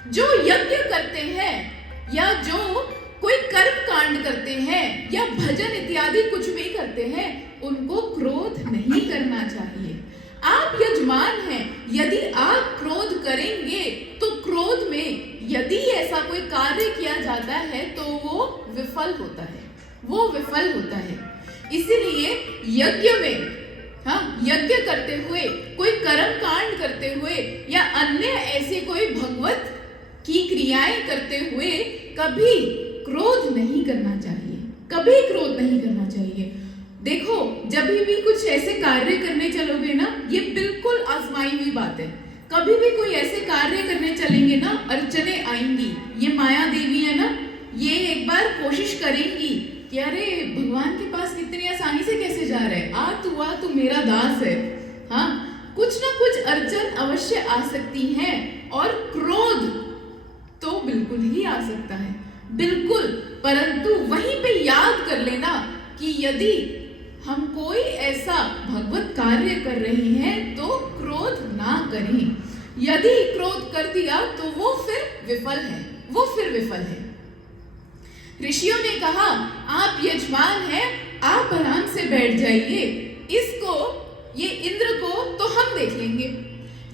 जो यज्ञ करते हैं या जो कोई कर्म कांड करते हैं या भजन इत्यादि कुछ भी करते हैं, उनको क्रोध नहीं करना चाहिए। आप यजमान हैं, यदि आप क्रोध करेंगे तो क्रोध में यदि ऐसा कोई कार्य किया जाता है तो वो विफल होता है, वो विफल होता है। इसीलिए यज्ञ में, यज्ञ करते हुए, कोई कर्म कांड करते हुए या अन्य ऐसे कोई भगवत की क्रियाएं करते हुए कभी क्रोध नहीं करना चाहिए, कभी क्रोध नहीं करना चाहिए। देखो, जब भी कुछ ऐसे कार्य करने चलोगे ना, ये बिल्कुल आजमाई हुई बात है। कभी भी कोई ऐसे कार्य करने चलेंगे ना, अड़चने आएंगी। ये माया देवी है ना, ये एक बार कोशिश करेंगी कि अरे भगवान के पास इतनी आसानी से कैसे जा रहे, आ तू मेरा दास है। हाँ, कुछ ना कुछ अड़चन अवश्य आ सकती है और क्रोध तो बिल्कुल ही आ सकता है, बिल्कुल। परंतु वहीं पे याद कर लेना कि यदि हम कोई ऐसा भगवत कार्य कर रहे हैं तो क्रोध ना करें। यदि क्रोध कर दिया तो वो फिर विफल है, वो फिर विफल है। ऋषियों ने कहा आप यजमान हैं, आप आराम से बैठ जाइए, इसको, ये इंद्र को तो हम देख लेंगे।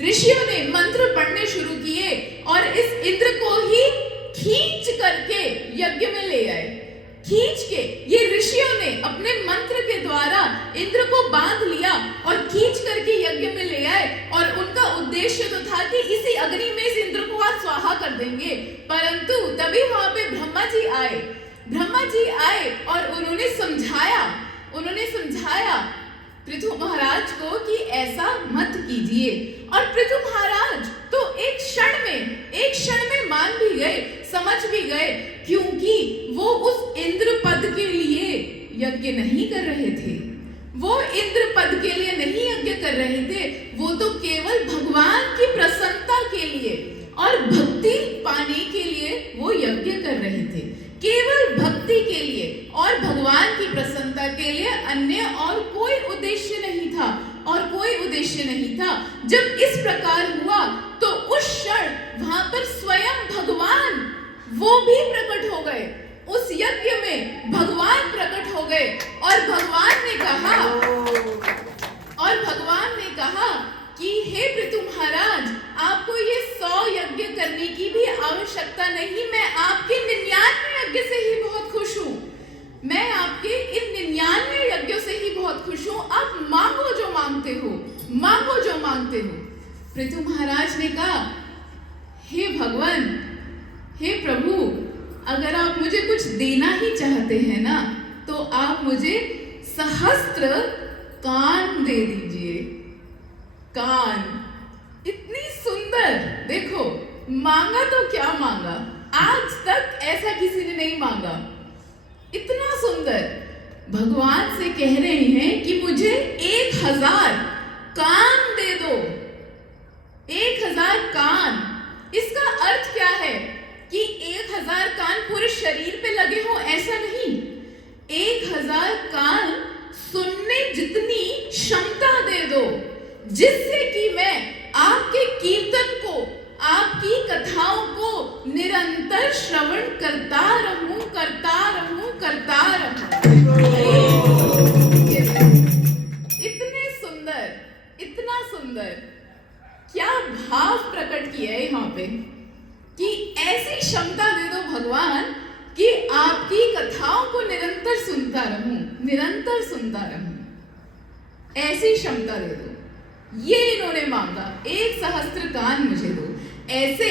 ऋषियों ने मंत्र पढ़ने शुरू किए और इस इंद्र को ही खींच करके यज्ञ में ले आए। खींच के ये ऋषियों ने अपने मंत्र के द्वारा इंद्र को बांध लिया और खींच करके यज्ञ में ले आए, और उनका उद्देश्य तो था कि इसी अग्नि में इस इंद्र को आज स्वाहा कर देंगे। परंतु तभी वहां पे ब्रह्मा जी आए और उन्होंने समझाया पृथु महाराज को कि ऐसा मत कीजिए। और पृथु महाराज तो एक क्षण में मान भी गए, समझ भी गए, क्योंकि वो उस इंद्र पद के लिए यज्ञ नहीं कर रहे थे, वो इंद्र पद के लिए नहीं यज्ञ कर रहे थे, वो तो केवल भगवान की प्रसन्नता के लिए और भक्ति पाने के लिए वो यज्ञ कर रहे थे, केवल भक्ति के लिए और भगवान की प्रसन्नता के लिए। अन्य और कोई उद्देश्य नहीं था, और कोई उद्देश्य नहीं पर स्वयं भगवान वो भी प्रकट हो गए। उस यज्ञ में भगवान प्रकट हो गए और भगवान ने कहा कि हे पृथु महाराज, आपको ये 100 यज्ञ करने की भी आवश्यकता नहीं। मैं आपके 99 यज्ञ से ही बहुत खुश हूँ। मैं आपके इन 99 यज्ञों से ही बहुत खुश हूँ। आप मांगो जो मांगते हो, मांगो जो मांगते हो। पृथु महाराज ने कहा, हे भगवान, हे प्रभु, अगर आप मुझे कुछ देना ही चाहते हैं ना, तो आप मुझे सहस्त्र कान दे दीजिए। कान इतनी सुंदर, देखो, मांगा तो क्या मांगा, आज तक ऐसा किसी ने नहीं मांगा। इतना सुंदर भगवान से कह रहे हैं कि मुझे 1000 कान दे दो। 1000 कान, इसका अर्थ क्या है कि 1000 कान पूरे शरीर पे लगे हो, ऐसा नहीं। 1000 कान सुनने जितनी क्षमता दे दो, जिससे कि मैं आपके कीर्तन को, आपकी कथाओं को निरंतर श्रवण करता रहूं, करता रहूं, करता रहूं। इतने सुंदर, इतना सुंदर, क्या भाव प्रकट किया है यहाँ पे कि ऐसी क्षमता दे दो भगवान कि आपकी कथाओं को निरंतर सुनता रहूं, निरंतर सुनता रहूं। ऐसी क्षमता दे दो। ये इन्होंने मांगा, 1 सहस्त्र कान मुझे दो। ऐसे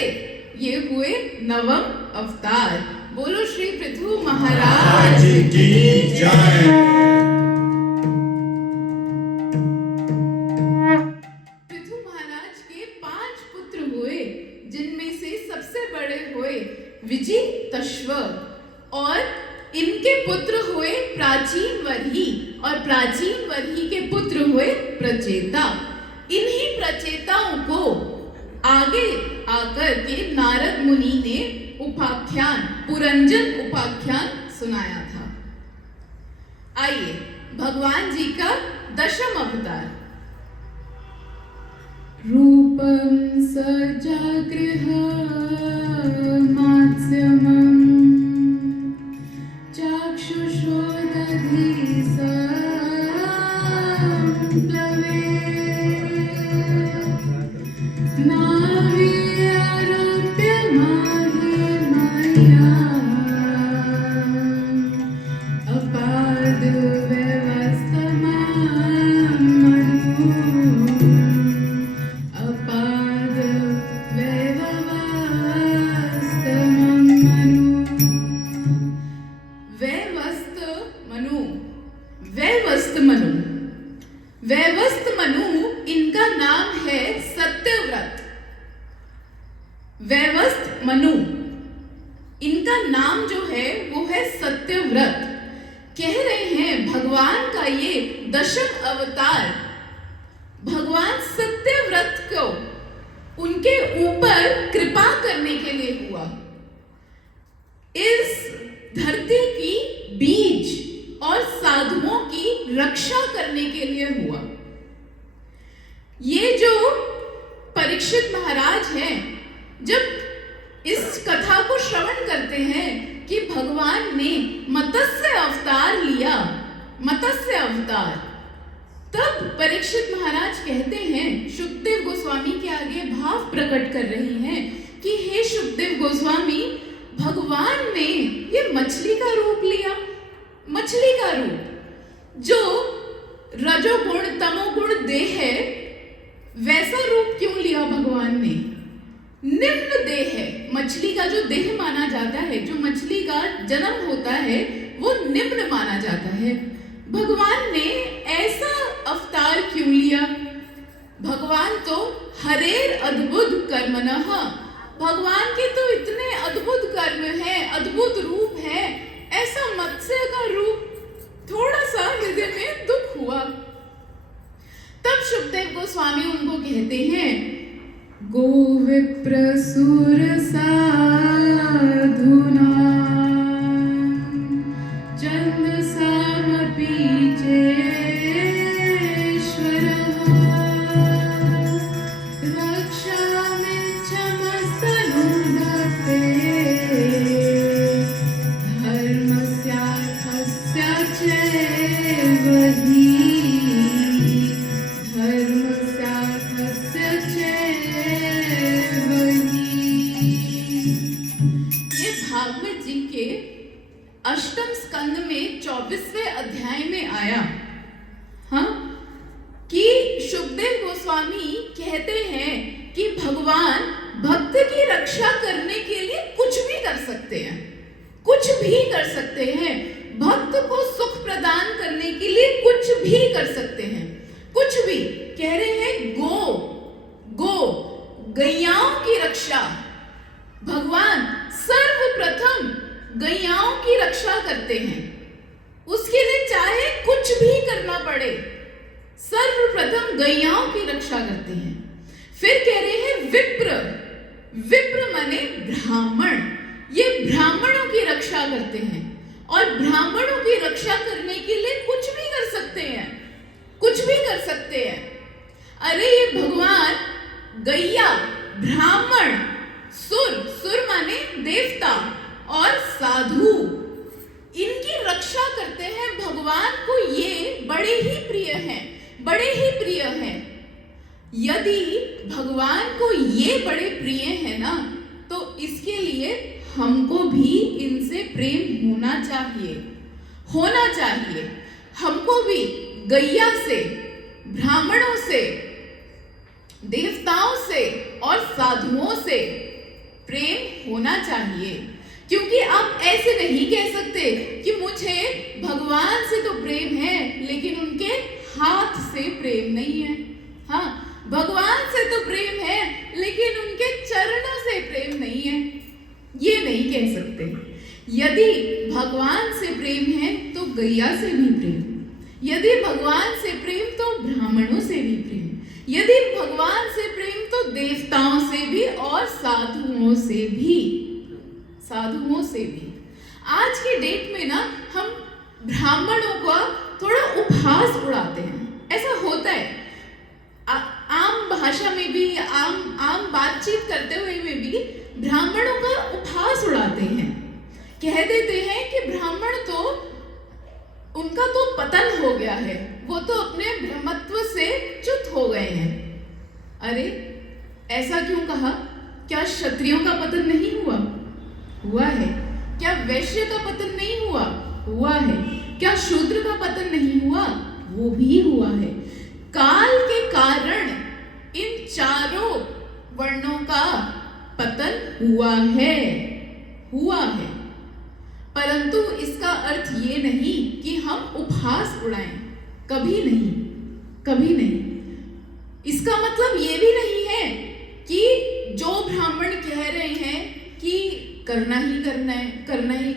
ये हुए नवम अवतार। बोलो श्री पृथु महाराज की जय। पृथु महाराज के 5 पुत्र हुए, जिनमें से सबसे बड़े हुए विजितश्व और इनके पुत्र हुए प्राचीन वर्ही, और प्राचीन वर्ही के पुत्र हुए प्रचेता। इन्हीं प्रचेताओं को आगे आकर के नारद मुनि ने उपाख्यान, पुरंजन उपाख्यान सुनाया था। आइए भगवान जी का 10वां अवतार। रूपम सजागृह मात्स्यमं चाक्षुषोदधि संप्लवे नाभियारोप्य माहिमया अपाद व्यवस्थमां मनु अपाद व्यवस्थमं मनु। वैवस्त मनु इनका नाम है सत्यव्रत। वैवस्त मनु इनका नाम जो है वो है सत्यव्रत। कह रहे हैं भगवान का ये 10वां अवतार भगवान सत्यव्रत को उनके ऊपर कृपा करने के लिए हुआ। इस धरती की बीज और साधुओं की रक्षा करने के लिए हुआ। ये जो परीक्षित महाराज हैं, जब इस कथा को श्रवण करते हैं कि भगवान ने मत्स्य अवतार लिया, मत्स्य अवतार, तब परीक्षित महाराज कहते हैं, शुकदेव गोस्वामी के आगे भाव प्रकट कर रही हैं कि हे शुकदेव गोस्वामी, भगवान ने ये मछली का रूप लिया, मछली का रूप, जो रजोगुण तमोगुण देह है, वैसा रूप क्यों लिया भगवान ने? निम्न देह है, मछली का जो देह माना जाता है, जो मछली का जन्म होता है, वो निम्न माना जाता है। भगवान ने ऐसा अवतार क्यों लिया? भगवान तो हरेर अद्भुत कर्मणः, भगवान के तो इतने अद्भुत कर्म हैं, अद्भुत रूप है, ऐसा मत्स्य का रूप, थोड़ा सा हृदय में दुख हुआ। तब शुकदेव गोस्वामी उनको कहते हैं, गो विप्र सुर साधुना चंद सामपि चेश्वरः रक्षामिच्छमस्तनु अष्टम स्कंद में 24वें अध्याय में आया, हाँ, कि शुकदेव गोस्वामी कहते हैं कि भगवान भक्त की रक्षा करने के लिए कुछ भी कर सकते हैं, कुछ भी कर सकते हैं। भक्त को सुख प्रदान करने के लिए कुछ भी कर सकते हैं, कुछ भी। कह रहे हैं गैयाओं की रक्षा, भगवान सर्वप्रथम गैयाओं की रक्षा करते हैं। उसके लिए चाहे कुछ भी करना पड़े, सर्वप्रथम गैयाओं की रक्षा करते हैं। फिर कह रहे हैं विप्र माने ब्राह्मण, ये ब्राह्मणों की रक्षा करते हैं। और ब्राह्मणों की रक्षा करने के लिए कुछ भी कर सकते हैं, कुछ भी कर सकते हैं। अरे ये भगवान गैया, ब्राह्मण, सुर माने देवता और साधु, इनकी रक्षा करते हैं। भगवान को ये बड़े ही प्रिय हैं, बड़े ही प्रिय हैं। यदि भगवान को ये बड़े प्रिय है ना, तो इसके लिए हमको भी इनसे प्रेम होना चाहिए, होना चाहिए। हमको भी गैया से, ब्राह्मणों से, देवताओं से और साधुओं से प्रेम होना चाहिए। क्योंकि आप ऐसे नहीं कह सकते कि मुझे भगवान से तो प्रेम है लेकिन उनके हाथ से प्रेम नहीं है। हाँ, भगवान से तो प्रेम है लेकिन उनके चरणों से प्रेम नहीं है, ये नहीं कह सकते। यदि भगवान से प्रेम है तो गैया से भी प्रेम, यदि भगवान से प्रेम तो ब्राह्मणों से भी प्रेम, यदि भगवान से प्रेम तो देवताओं से भी और साधुओं से भी, साधुओं से भी। आज के डेट में ना हम ब्राह्मणों का थोड़ा उपहास उड़ाते हैं, ऐसा होता है। आम भाषा में भी, आम बातचीत करते हुए में भी ब्राह्मणों का उपहास उड़ाते हैं। कह देते हैं कि ब्राह्मण तो, उनका तो पतन हो गया है, वो तो अपने ब्रह्मत्व से च्युत हो गए हैं। अरे ऐसा क्यों कहा? क्या क्षत्रियों का पतन नहीं हुआ? हुआ है। क्या वैश्य का पतन नहीं हुआ? हुआ है। क्या शूद्र का पतन नहीं हुआ? वो भी हुआ है। काल के कारण इन चारों वर्णों का पतन हुआ है, हुआ है। परंतु इसका अर्थ ये नहीं कि हम उपहास उड़ाएं, कभी नहीं, कभी नहीं। इसका मतलब ये भी नहीं है कि जो ब्राह्मण कह रहे हैं कि करना ही करना है, करना ही,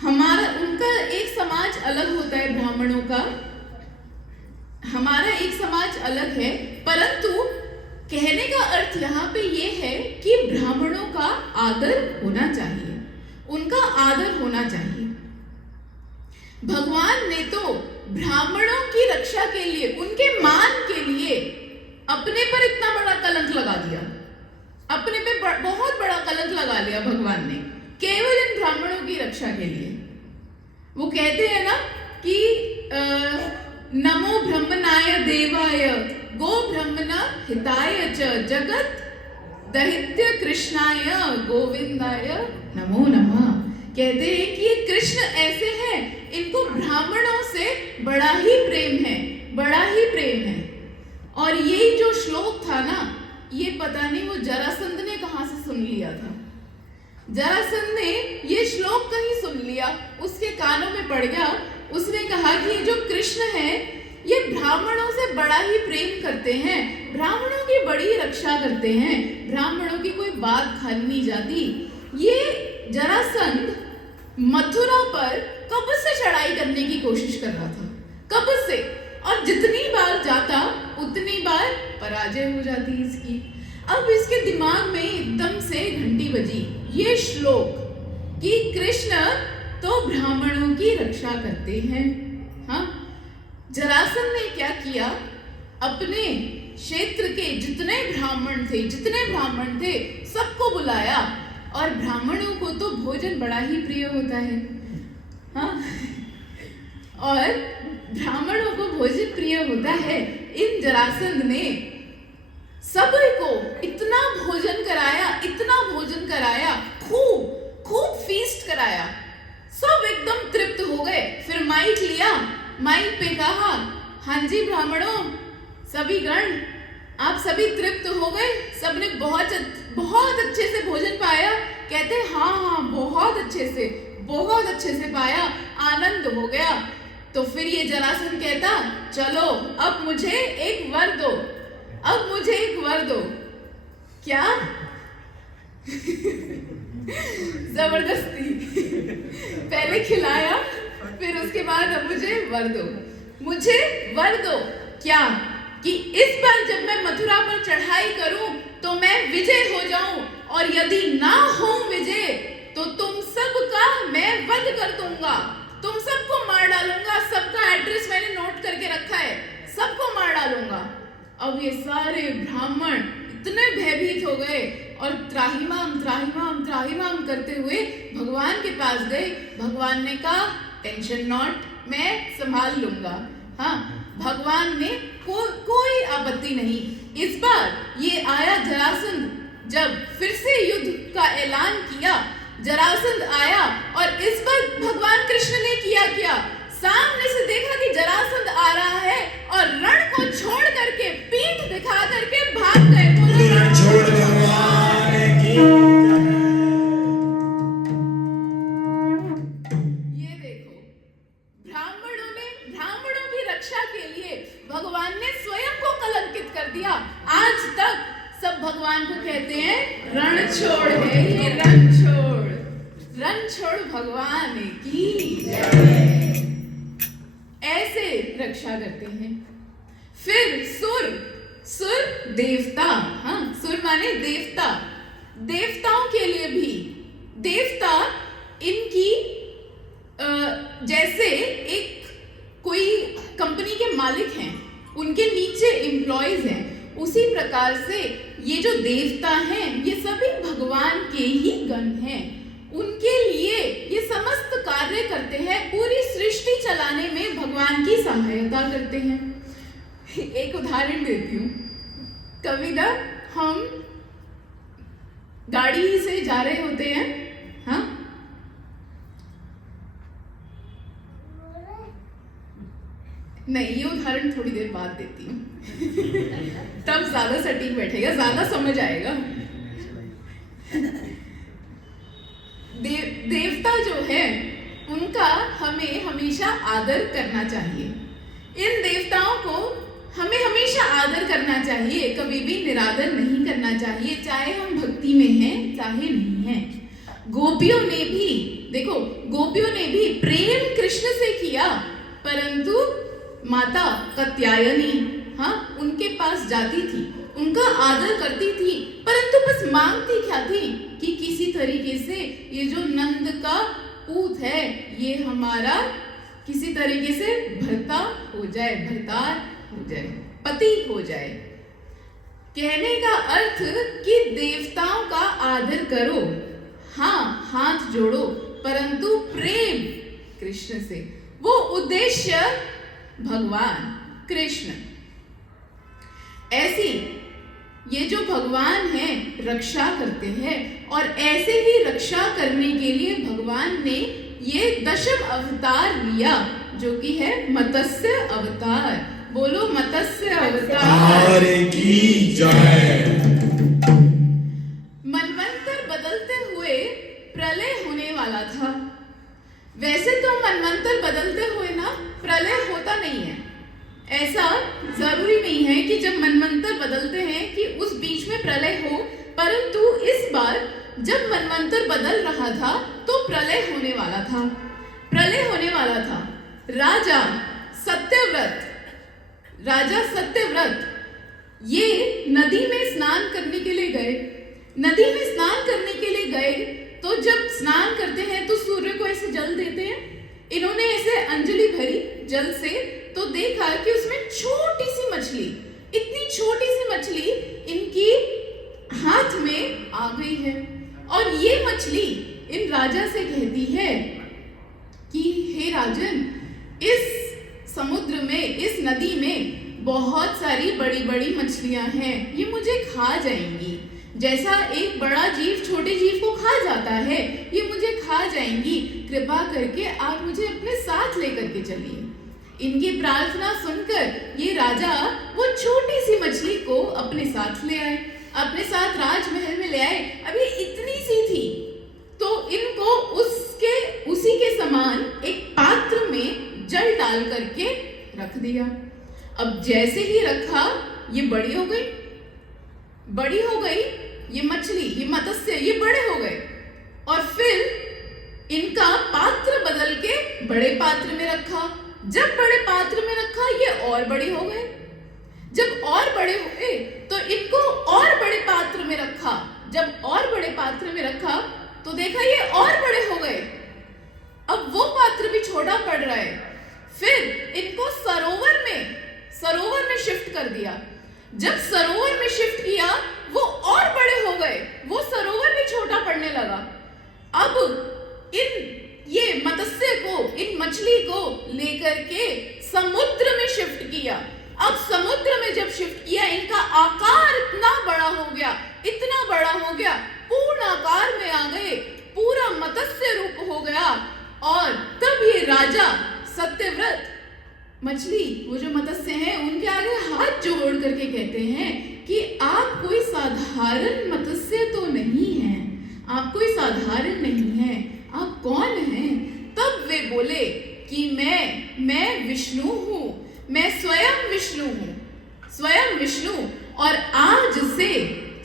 हमारा, उनका एक समाज अलग होता है, ब्राह्मणों का, हमारा एक समाज अलग है। परंतु कहने का अर्थ यहाँ पे ये है कि ब्राह्मणों का आदर होना चाहिए, उनका आदर होना चाहिए। भगवान ने तो ब्राह्मणों की रक्षा के लिए, उनके मान के लिए अपने पर इतना बड़ा कलंक लगा दिया, अपने पे बहुत बड़ा कलंक लगा लिया भगवान ने, केवल इन ब्राह्मणों की रक्षा के लिए। वो कहते हैं ना कि नमो ब्रह्मणाय देवाय गो ब्रह्मण हिताय च जगत दैत्य कृष्णाय गोविंदाय नमो नमः। कहते हैं कि ये कृष्ण ऐसे हैं, इनको ब्राह्मणों से बड़ा ही प्रेम है, बड़ा ही प्रेम है। और ये जो श्लोक था ना, ये पता नहीं वो जरासंध ने कहाँ से सुन लिया था। जरासंध ने ये श्लोक कहीं सुन लिया, उसके कानों में पड़ गया। उसने कहा कि ये जो कृष्ण है ये ब्राह्मणों से बड़ा ही प्रेम करते हैं, ब्राह्मणों की बड़ी रक्षा करते हैं, ब्राह्मणों की कोई बात खाली नहीं जाती। ये जरासंध मथुरा पर कब से चढ़ाई करने की कोशिश कर रहा था, कब से, और जितनी बार जाता उतनी बार पराजय हो जाती इसकी। अब इसके दिमाग में एकदम से घंटी बजी ये श्लोक कि कृष्ण तो ब्राह्मणों की रक्षा करते हैं। हाँ, जरासंध ने क्या किया, अपने क्षेत्र के जितने ब्राह्मण थे सबको बुलाया, और ब्राह्मणों को तो भोजन बड़ा ही प्रिय होता है। हाँ, और ब्राह्मणों को भोजन प्रिय होता है। इन जरासंध ने सबको इतना भोजन कराया, खूब फीस्ट कराया, सब एकदम माइक पे कहा, हाँ जी ब्राह्मणों, सभी गण, आप सभी तृप्त हो गए? सबने बहुत अच्छे से भोजन पाया? कहते हाँ, बहुत अच्छे से पाया, आनंद हो गया। तो फिर ये जरासंध कहता, चलो अब मुझे एक वर दो। क्या? जबरदस्ती। पहले खिलाया, फिर उसके बाद अब मुझे वर दो। क्या? कि इस बार जब मैं मथुरा पर चढ़ाई करूं तो मैं विजय हो जाऊं, और यदि ना हो विजय तो तुम सबका मैं वध कर दूंगा, तुम सबको मार डालूंगा। सबका एड्रेस मैंने नोट करके रखा है, सबको मार डालूंगा। अब ये सारे ब्राह्मण इतने भयभीत हो गए और त्राहिमाम करते हुए भगवान के पास गए। भगवान ने कहा, टेंशन नॉट, मैं संभाल लूंगा। हाँ, भगवान ने कोई आपत्ति नहीं। इस बार ये आया जरासंध, जब फिर से युद्ध का ऐलान किया, जरासंध आया, और इस बार भगवान कृष्ण ने किया क्या? सामने से देखा कि जरासंध आ रहा है और रण को छोड़ करके, पीठ दिखा करके भाग गए। रण छोड़ भगवान की। ये देखो, ब्राह्मणों की रक्षा के लिए भगवान ने स्वयं को कलंकित कर दिया। आज तक सब भगवान को कहते हैं रण छोड़ है ये, रण छोड़ भगवान की जय। ऐसे रक्षा करते हैं। फिर सुर देवता, हाँ, सुर माने देवता। देवताओं के लिए भी देवता इनकी जैसे एक कोई कंपनी के मालिक हैं, उनके नीचे एम्प्लॉइज हैं, उसी प्रकार से ये जो देवता हैं ये सभी भगवान के ही गण हैं। उनके लिए ये समस्त कार्य करते हैं, पूरी सृष्टि चलाने में भगवान की सहायता करते हैं। एक उदाहरण देती हूँ। कभी ना हम गाड़ी से जा रहे होते हैं, हाँ, नहीं, ये उदाहरण थोड़ी देर बाद देती हूँ तब ज्यादा सटीक बैठेगा, ज्यादा समझ आएगा। देवता जो है उनका हमें हमेशा आदर करना चाहिए। इन देवताओं को हमें हमेशा आदर करना चाहिए, कभी भी निरादर नहीं करना चाहिए, चाहे हम भक्ति में हैं चाहे नहीं हैं। गोपियों ने भी, देखो, गोपियों ने भी प्रेम कृष्ण से किया, परंतु माता कात्यायनी, हाँ, उनके पास जाती थी, उनका आदर करती थी, परंतु बस मांगती क्या थी कि किसी तरीके से ये जो नंद का पूत है ये हमारा किसी तरीके से भरतार हो जाए, पति हो जाए। कहने का अर्थ कि देवताओं का आदर करो, हाँ, हाथ जोड़ो, परंतु प्रेम कृष्ण से, वो उद्देश्य भगवान कृष्ण। ऐसी ये जो भगवान हैं रक्षा करते हैं, और ऐसे ही रक्षा करने के लिए भगवान ने ये दशम अवतार लिया, जो कि है मत्स्य अवतार। बोलो मत्स्य अवतार की जय। मनवंतर बदलते हुए प्रलय होने वाला था। वैसे तो मनवंतर बदलते हुए ना प्रलय होता नहीं है, ऐसा जरूरी नहीं है कि जब मनवंतर बदलते हैं कि उस बीच में प्रलय हो, परंतु इस बार जब मनवंतर बदल रहा था तो प्रलय होने वाला था। राजा सत्यव्रत ये नदी में स्नान करने के लिए गए। तो जब स्नान करते हैं तो सूर्य को ऐसे जल देते हैं। इन्होंने ऐसे अंजलि भरी जल से, तो देखा कि उसमें इतनी छोटी सी मछली इनकी हाथ में आ गई है, और ये मछली इन राजा से कहती है कि हे राजन, इस समुद्र में, इस नदी में बहुत सारी बड़ी बड़ी मछलियां हैं, ये मुझे खा जाएंगी। जैसा एक बड़ा जीव छोटे जीव को खा जाता है, ये मुझे खा जाएंगी। कृपा करके आप मुझे अपने साथ लेकर के चलिए। इनकी प्रार्थना सुनकर ये राजा वो छोटी सी मछली को अपने साथ ले आए, अपने साथ राजमहल में ले आए। अब ये इतनी सी थी तो इनको उसी के समान एक पात्र में जल डाल करके रख दिया। अब जैसे ही रखा ये बड़ी हो गई, ये मछली, ये मत्स्य, ये बड़े हो गए और फिर इनका पात्र बदल के बड़े पात्र में रखा। जब बड़े पात्र में रखा ये और बड़े हो गए। जब और बड़े हुए तो इनको और बड़े पात्र में रखा। जब और बड़े पात्र में रखा तो देखा ये और बड़े हो गए। अब वो पात्र भी छोटा पड़ रहा है। फिर इनको सरोवर में शिफ्ट कर दिया। जब सरोवर में शिफ्ट किया वो और बड़े हो गए, वो सरोवर भी छोटा पड़ने लगा। अब ये मत्स्य को, इन मछली को लेकर के समुद्र में शिफ्ट किया। अब समुद्र में जब शिफ्ट किया इनका आकार इतना बड़ा हो गया, पूर्ण आकार में आ गए, पूरा मत्स्य रूप हो गया। और तब ये राजा सत्यव्रत मछली, वो जो मत्स्य हैं, उनके आगे हाथ जोड़ करके कहते हैं कि आप कोई साधारण मत्स्य तो नहीं हैं, आप कोई साधारण नहीं हैं, आप कौन हैं? तब वे बोले कि मैं विष्णु हूँ, मैं स्वयं विष्णु, और आज से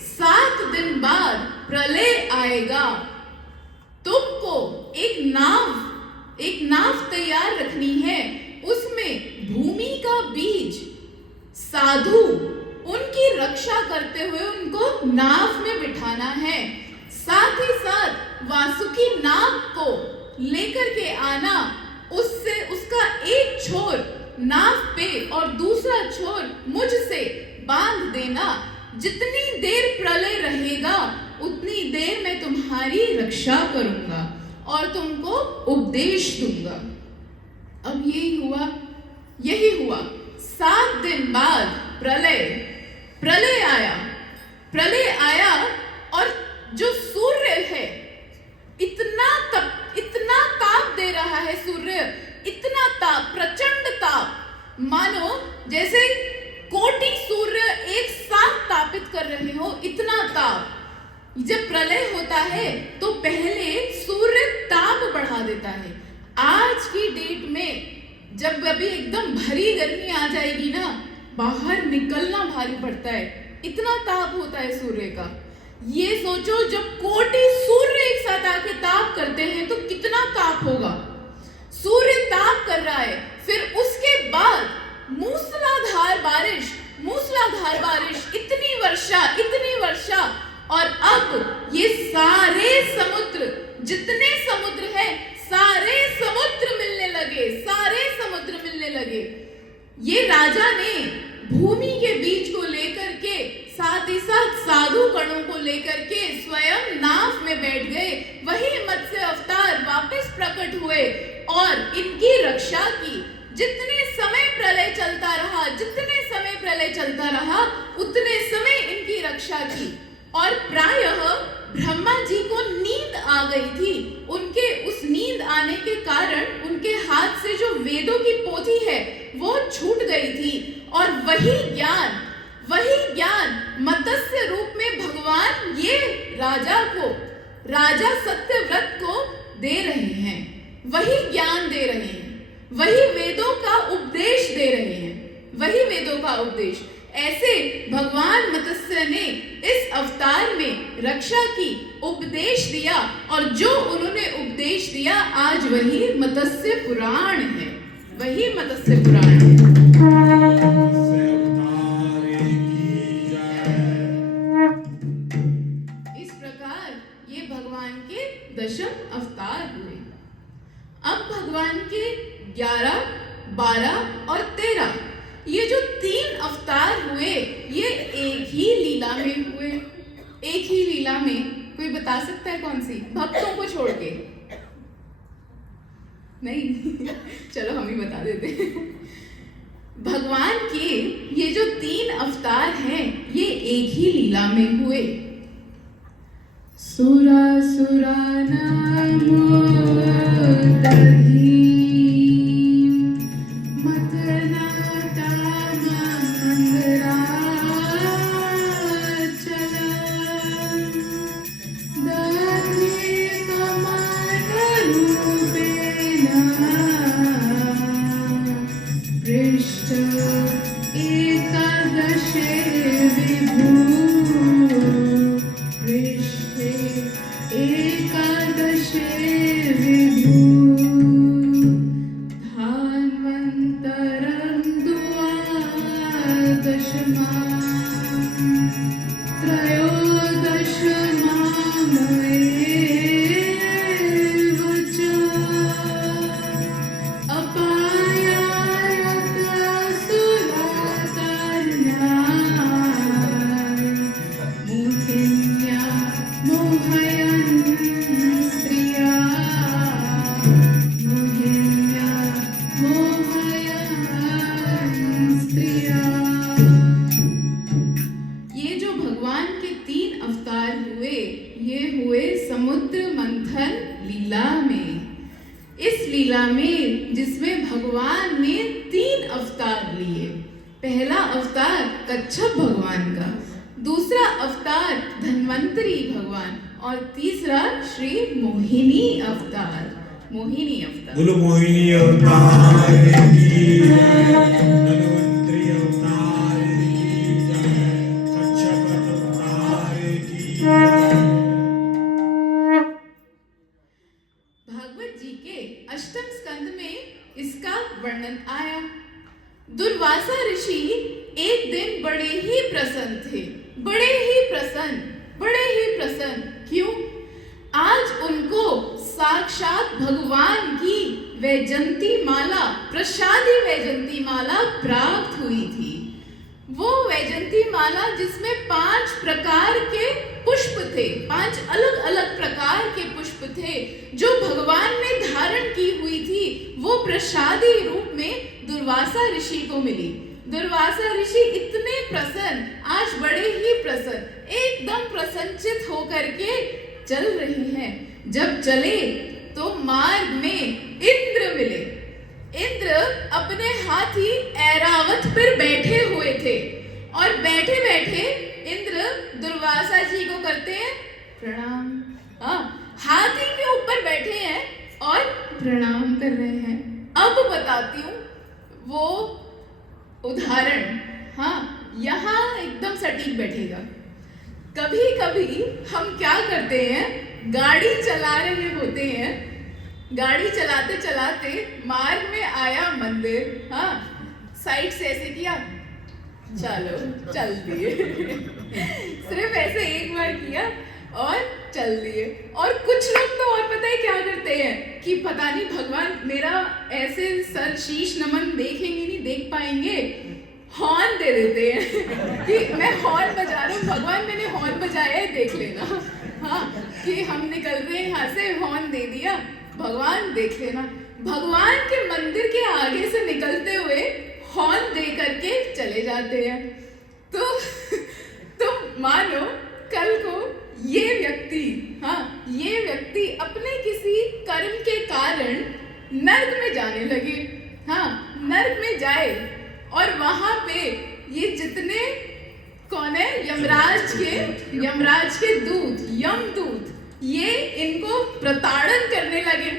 7 दिन बाद प्रलय आएगा। तुमको एक नाव तैयार रखनी है, उसमें भूमि का बीज साधु उनकी रक्षा करते हुए उनको नाव में बिठाना है। साथ ही साथ वासुकी नाग को लेकर के आना, उसका एक छोर नाव पे और दूसरा छोर मुझसे बांध देना। जितनी देर प्रलय रहेगा उतनी देर मैं तुम्हारी रक्षा करूंगा और तुमको उपदेश दूंगा। अब यही हुआ। 7 दिन बाद प्रलय आया और जो सूर्य है इतना ताप दे रहा है, सूर्य इतना ताप, प्रचंड ताप, मानो जैसे कोटि सूर्य एक साथ तापित कर रहे हो, इतना ताप। जब प्रलय होता है तो पहले सूर्य ताप बढ़ा देता है। आज की डेट में जब अभी एकदम भरी गर्मी आ जाएगी ना, बाहर निकलना भारी पड़ता है, इतना ताप होता है सूर्य का। ये सोचो जब कोटि सूर्य एक साथ आके ताप करते हैं तो कितना ताप होगा। सूर्य ताप कर रहा है, फिर उसके बाद मूसलाधार बारिश, इतनी वर्षा, और अब ये सारे समुद्र, जितने समुद्र हैं, सारे समुद्र मिलने लगे। ये राजा ने भूमि के बीज को लेकर के, साथ ही साथ साधु गणों को लेकर के स्वयं नाव में बैठ गए। वही मत्स्य अवतार वापस प्रकट हुए और इनकी रक्षा की। जितने समय प्रलय चलता रहा उतने समय इनकी रक्षा की। और प्रायः ब्रह्मा जी को नींद आ गई थी। उनके उस नींद आने के कारण उनके हाथ से जो वेदों की पोथी है वो छूट गई थी, और वही ज्ञान मत्स्य रूप में भगवान ये राजा सत्यव्रत को दे रहे हैं। वही ज्ञान दे रहे हैं, वही वेदों का उपदेश दे रहे हैं, वही वेदों का उपदेश। ऐसे भगवान मत्स्य ने इस अवतार में रक्षा की, उपदेश दिया, और जो उन्होंने उपदेश दिया आज वही मत्स्य पुराण है, वही मत्स्य पुराण है। इस प्रकार ये भगवान के 10वें अवतार हुए। अब भगवान के 11, 12 और 13 ये जो 3 अवतार हुए ये एक ही लीला में हुए। एक ही लीला में, कोई बता सकता है कौन सी? भक्तों को छोड़ के नहीं चलो हम ही बता देते हैं। भगवान के ये जो 3 अवतार हैं ये एक ही लीला में हुए। सुरा नामो दधी मत एकादशे विभु धान्वन्तरं द्वादशमा त्रयोदशमामेव च अपायायतसुराकर्ण्या मोहिन्या मोहयन् स्त्रिया मोहिन्या मोहयन् स्त्रिया। ये जो भगवान के 3 अवतार हुए, ये हुए समुद्र मंथन लीला में। इस लीला में जिसमें भगवान ने 3 अवतार लिए। पहला अवतार कच्छप भगवान का, दूसरा अवतार धन्वंतरी भगवान और तीसरा श्री मोहिनी अवतार। मोहिनी अवतार। बोलो मोहिनी अवतार की धन्वंतरी अवतार की जय, कच्छप अवतार की जय। भागवत जी के अष्टम स्कंद में इसका वर्णन आया। दुर्वासा ऋषि एक दिन बड़े ही प्रसन्न थे, बड़े ही प्रसन्न, बड़े ही प्रसन्न। क्यों? आज उनको साक्षात भगवान की वैजंती माला, प्रसादी वैजंती माला प्राप्त हुई थी। वो वैजंती माला जिसमें 5 प्रकार के पुष्प थे, 5 अलग अलग प्रकार के पुष्प थे जो भगवान ने धारण की हुई थी। वो प्रसादी रूप में दुर्वासा ऋषि को मिली। दुर्वासा ऋषि इतने प्रसन्न, आज बड़े ही प्रसन्न, एकदम प्रसन्नचित होकर के चल रही हैं। जब चले तो मार्ग में इंद्र मिले। इंद्र अपने हाथी ऐरावत पर बैठे हुए थे और बैठे बैठे इंद्र दुर्वासा जी को करते हैं प्रणाम। हाथी के ऊपर बैठे हैं और प्रणाम कर रहे हैं। अब बताती हूँ वो उदाहरण, यहाँ एकदम सटीक बैठेगा। कभी कभी हम क्या करते हैं, गाड़ी चला रहे होते हैं, गाड़ी चलाते चलाते मार्ग में आया मंदिर, साइड से ऐसे किया, चलो चल दिए सिर्फ ऐसे एक बार किया और चल दिए। और कुछ लोग तो और पता है क्या करते हैं कि पता नहीं भगवान मेरा ऐसे सर शीश नमन देखेंगे नहीं, देख पाएंगे, हॉर्न दे देते हैं कि मैं हॉर्न बजा रहा हूँ, भगवान मैंने हॉर्न बजाया है देख लेना। कि हम निकल रहे हैं यहाँ से, हॉर्न दे दिया, भगवान देख लेना। भगवान के मंदिर के आगे से निकलते हुए हॉर्न दे करके चले जाते हैं। तो मानो कल को ये व्यक्ति अपने किसी कर्म के कारण नर्क में जाने लगे, नर्क में जाए और वहां पे ये जितने कौन है, यमराज के दूत, यमदूत, ये इनको प्रताड़न करने लगे,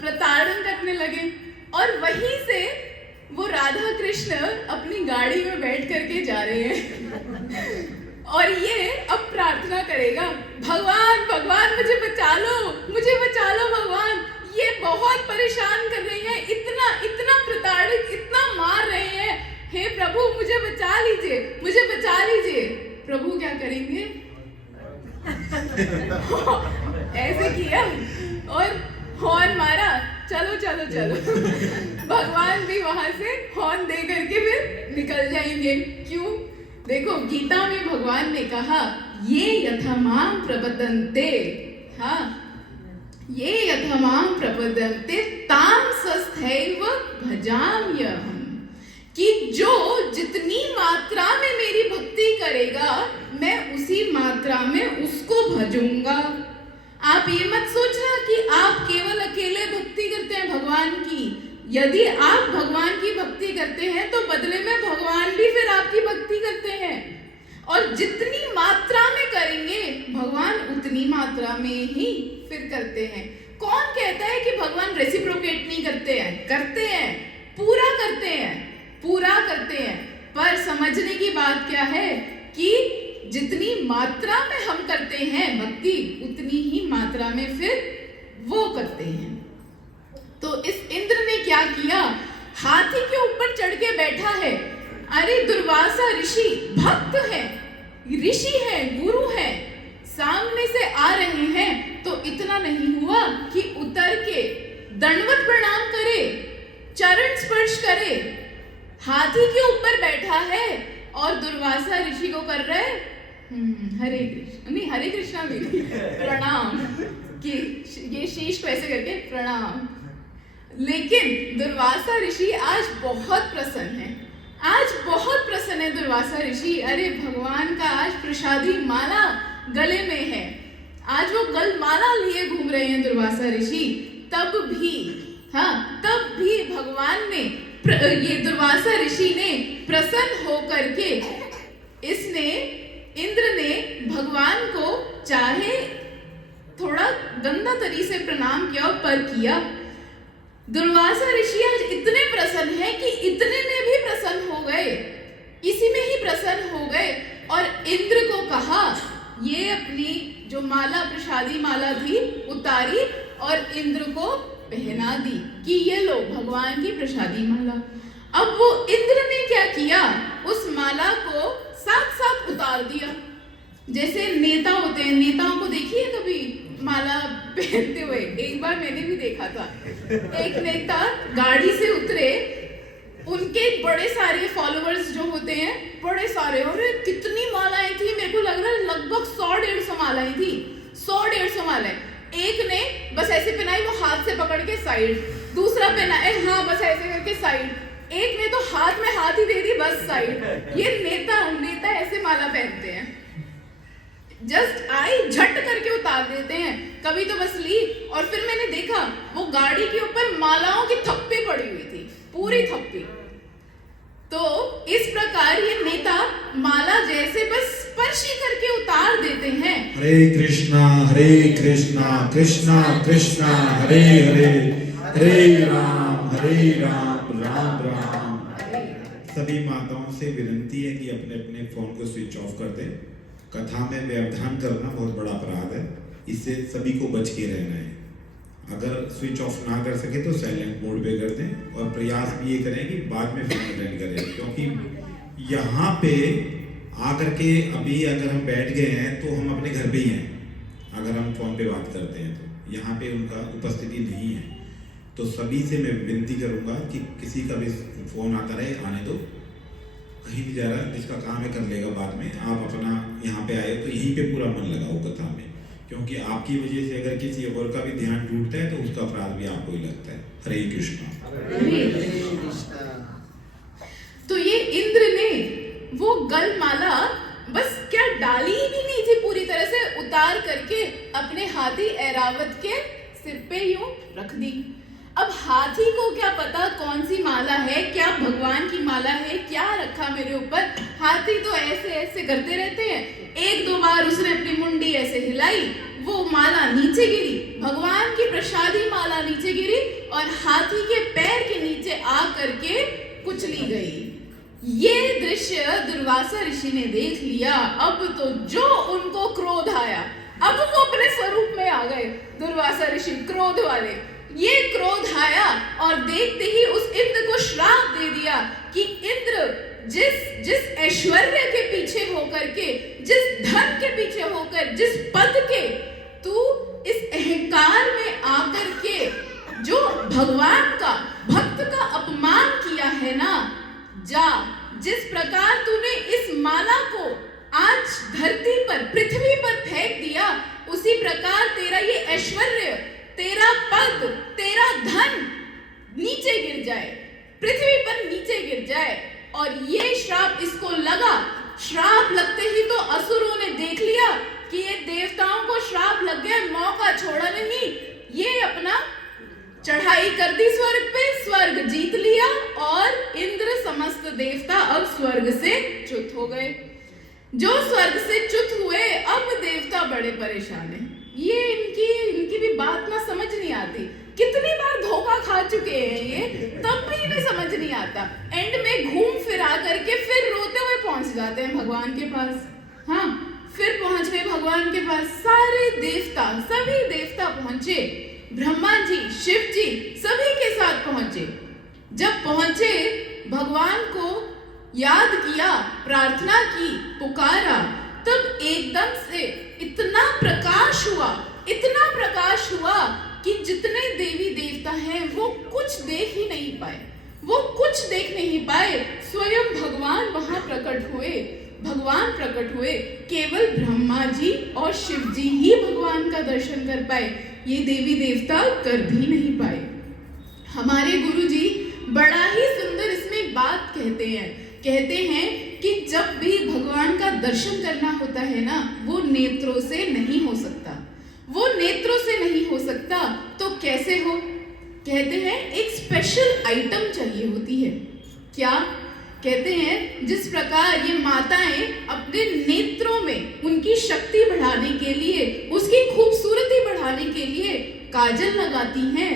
प्रताड़न करने लगे। और वहीं से वो राधा कृष्ण अपनी गाड़ी में बैठ करके जा रहे हैं और ये अब प्रार्थना करेगा, भगवान भगवान मुझे बचा लो भगवान, ये बहुत परेशान कर रही हैं, इतना प्रताड़ित, इतना मार रहे हैं, हे प्रभु मुझे बचा लीजिए। प्रभु क्या करेंगे ऐसे किया और हॉर्न मारा, चलो भगवान भी वहां से हॉर्न दे करके फिर निकल जाएंगे। क्यों? देखो गीता में भगवान ने कहा, ये यथामाम प्रपद्यन्ते, ये यथामाम प्रपद्यन्ते ताम सस्थैव भजाम्यहम्, कि जो जितनी मात्रा में मेरी भक्ति करेगा मैं उसी मात्रा में उसको भजूंगा। आप ये मत सोचना कि आप केवल अकेले भक्ति करते हैं भगवान की। यदि आप भगवान की भक्ति करते हैं तो बदले में भगवान भी फिर आपकी भक्ति करते हैं, और जितनी मात्रा में करेंगे भगवान उतनी मात्रा में ही फिर करते हैं। कौन कहता है कि भगवान रेसिप्रोकेट नहीं करते हैं? करते हैं, पूरा करते हैं। पर समझने की बात क्या है कि जितनी मात्रा में हम करते हैं भक्ति, उतनी ही मात्रा में फिर वो करते हैं। तो इस इंद्र ने क्या किया, हाथी के ऊपर चढ़ के बैठा है। अरे दुर्वासा ऋषि भक्त है, ऋषि है, गुरु है, सामने से आ रहे हैं तो इतना नहीं हुआ कि उतर के दंडवत प्रणाम करे, चरण स्पर्श करे। हाथी के ऊपर बैठा है और दुर्वासा ऋषि को कर रहा है हरे कृष्ण, नहीं हरे कृष्णा भी प्रणाम, कि ये शीश को ऐसे करके प्रणाम। लेकिन दुर्वासा ऋषि आज बहुत प्रसन्न है, आज बहुत प्रसन्न है दुर्वासा ऋषि। अरे भगवान का आज प्रसादी माला गले में है, आज वो गल माला लिए घूम रहे हैं दुर्वासा ऋषि। तब भी भगवान ने ये दुर्वासा ऋषि ने प्रसन्न होकर के इसने इंद्र ने भगवान को चाहे थोड़ा गंदा तरी से प्रणाम किया पर किया। दुर्वासा ऋषि आज इतने प्रसन्न है कि इतने में भी प्रसन्न हो गए, इसी में ही प्रसन्न हो गए और इंद्र को कहा, ये अपनी जो माला प्रसादी माला थी उतारी और इंद्र को पहना दी कि ये लो भगवान की प्रसादी माला। अब वो इंद्र ने क्या किया, उस माला को साथ साथ उतार दिया। जैसे नेता होते हैं, नेताओं को देखिए कभी माला पहनते हुए, एक बार मैंने भी देखा था। एक नेता गाड़ी से उतरे, उनके बड़े सारे फॉलोअर्स जो होते हैं, बड़े सारे, और कितनी मालाएं थी, मेरे को लग रहा है लगभग 100-150 मालाएं थी, 100-150 मालाएं। एक ने बस ऐसे पहनाई, वो हाथ से पकड़ के साइड, दूसरा पहनाए, हाँ बस ऐसे करके साइड, एक ने तो हाथ में हाथ ही दे दी, बस साइड। ये नेता ऐसे माला पहनते हैं, जस्ट आई झट करके उतार देते हैं। कभी तो बस ली, और फिर मैंने देखा वो गाड़ी के ऊपर मालाओं की थप्पी पड़ी हुई थी, पूरी थप्पी। तो इस प्रकार ये नेता माला जैसे बस स्पर्श ही करके उतार देते हैं। हरे कृष्णा कृष्णा कृष्णा हरे हरे, हरे राम राम राम। सभी माताओं से विनती है कि अपने अपने फोन को स्विच ऑफ कर दें। कथा में व्यवधान करना बहुत बड़ा अपराध है, इससे सभी को बच के रहना है। अगर स्विच ऑफ ना कर सके तो साइलेंट मोड पे कर दें, और प्रयास भी ये करें कि बाद में फोन अटेंड करें, क्योंकि यहाँ पे आकर के अभी अगर हम बैठ गए हैं तो हम अपने घर पे ही हैं। अगर हम फोन पे बात करते हैं तो यहाँ पे उनका उपस्थिति नहीं है। तो सभी से मैं विनती करूँगा कि किसी का भी फोन आता रहे, आने दो, कहीं नहीं जा रहा, जिसका काम है कर लेगा बाद में। आप अपना यहाँ पे आए तो यहीं पे पूरा मन लगाओ कथा में, क्योंकि आपकी वजह से अगर किसी और का भी ध्यान टूटता है तो उसका अपराध भी आपको ही लगता है। हरे कृष्णा। तो ये इंद्र ने वो गलमाला बस क्या डाली भी नहीं थी, पूरी तरह से उतार करके अपने हाथी ऐरावत के सिर पे यूं रख दी। अब हाथी को क्या पता कौन सी माला है, क्या भगवान की माला है, क्या रखा मेरे ऊपर। हाथी तो ऐसे ऐसे करते रहते हैं। एक दो बार उसने अपनी मुंडी ऐसे हिलाई, वो माला नीचे गिरी, भगवान की प्रसादी माला नीचे गिरी और हाथी के पैर के नीचे आ करके कुचली गई। ये दृश्य दुर्वासा ऋषि ने देख लिया। अब तो जो उनको क्रोध आया, अब वो अपने स्वरूप में आ गए दुर्वासा ऋषि, क्रोध वाले। ये क्रोध आया और देखते ही उस इंद्र को श्राप दे दिया कि इंद्र जिस ऐश्वर्य के पीछे होकर के, जिस धन के पीछे होकर, जिस पद के तू इस अहंकार में आकर के जो भगवान का, भक्त का अपमान किया है ना, जा, जिस प्रकार तूने इस माला को आज धरती पर, पृथ्वी पर फेंक दिया, उसी प्रकार तेरा ये ऐश्वर्य, तेरा पद, तेरा धन नीचे गिर जाए, पृथ्वी पर नीचे गिर जाए। और ये श्राप इसको लगा। श्राप लगते ही तो असुरों ने देख लिया कि ये देवताओं को श्राप लग गया, मौका छोड़ा नहीं। ये अपना चढ़ाई कर दी स्वर्ग पे, स्वर्ग जीत लिया और इंद्र समस्त देवता अब स्वर्ग से च्युत हो गए। जो स्वर्ग से च्युत हुए, अब देवता बड़े परेशान हैं। ये इनकी भी बात ना समझ नहीं आती। कितनी बार धोखा खा चुके हैं ये, तब भी इन्हें समझ नहीं आता। एंड में घूम फिरा करके फिर रोते हुए पहुंच जाते हैं भगवान के पास। हाँ, भगवान के पास सारे देवता, सभी देवता पहुंचे, ब्रह्मा जी, शिव जी सभी के साथ पहुंचे। जब पहुंचे, भगवान को याद किया, प्रार्थना की, पुकारा, तब एकदम से इतना प्रकाश हुआ कि जितने देवी देवता हैं वो कुछ देख ही नहीं पाए, वो कुछ देख नहीं पाए। स्वयं भगवान वहां प्रकट हुए। केवल ब्रह्मा जी और शिव जी ही भगवान का दर्शन कर पाए, ये देवी देवता कर भी नहीं पाए। हमारे गुरु जी बड़ा ही सुंदर इसमें बात कहते हैं कि जब भी भगवान का दर्शन करना होता है ना, वो नेत्रों से नहीं हो सकता। तो कैसे हो? कहते हैं एक स्पेशल आइटम चाहिए होती है। क्या कहते हैं? जिस प्रकार ये माताएं अपने नेत्रों में उनकी शक्ति बढ़ाने के लिए, उसकी खूबसूरती बढ़ाने के लिए काजल लगाती हैं,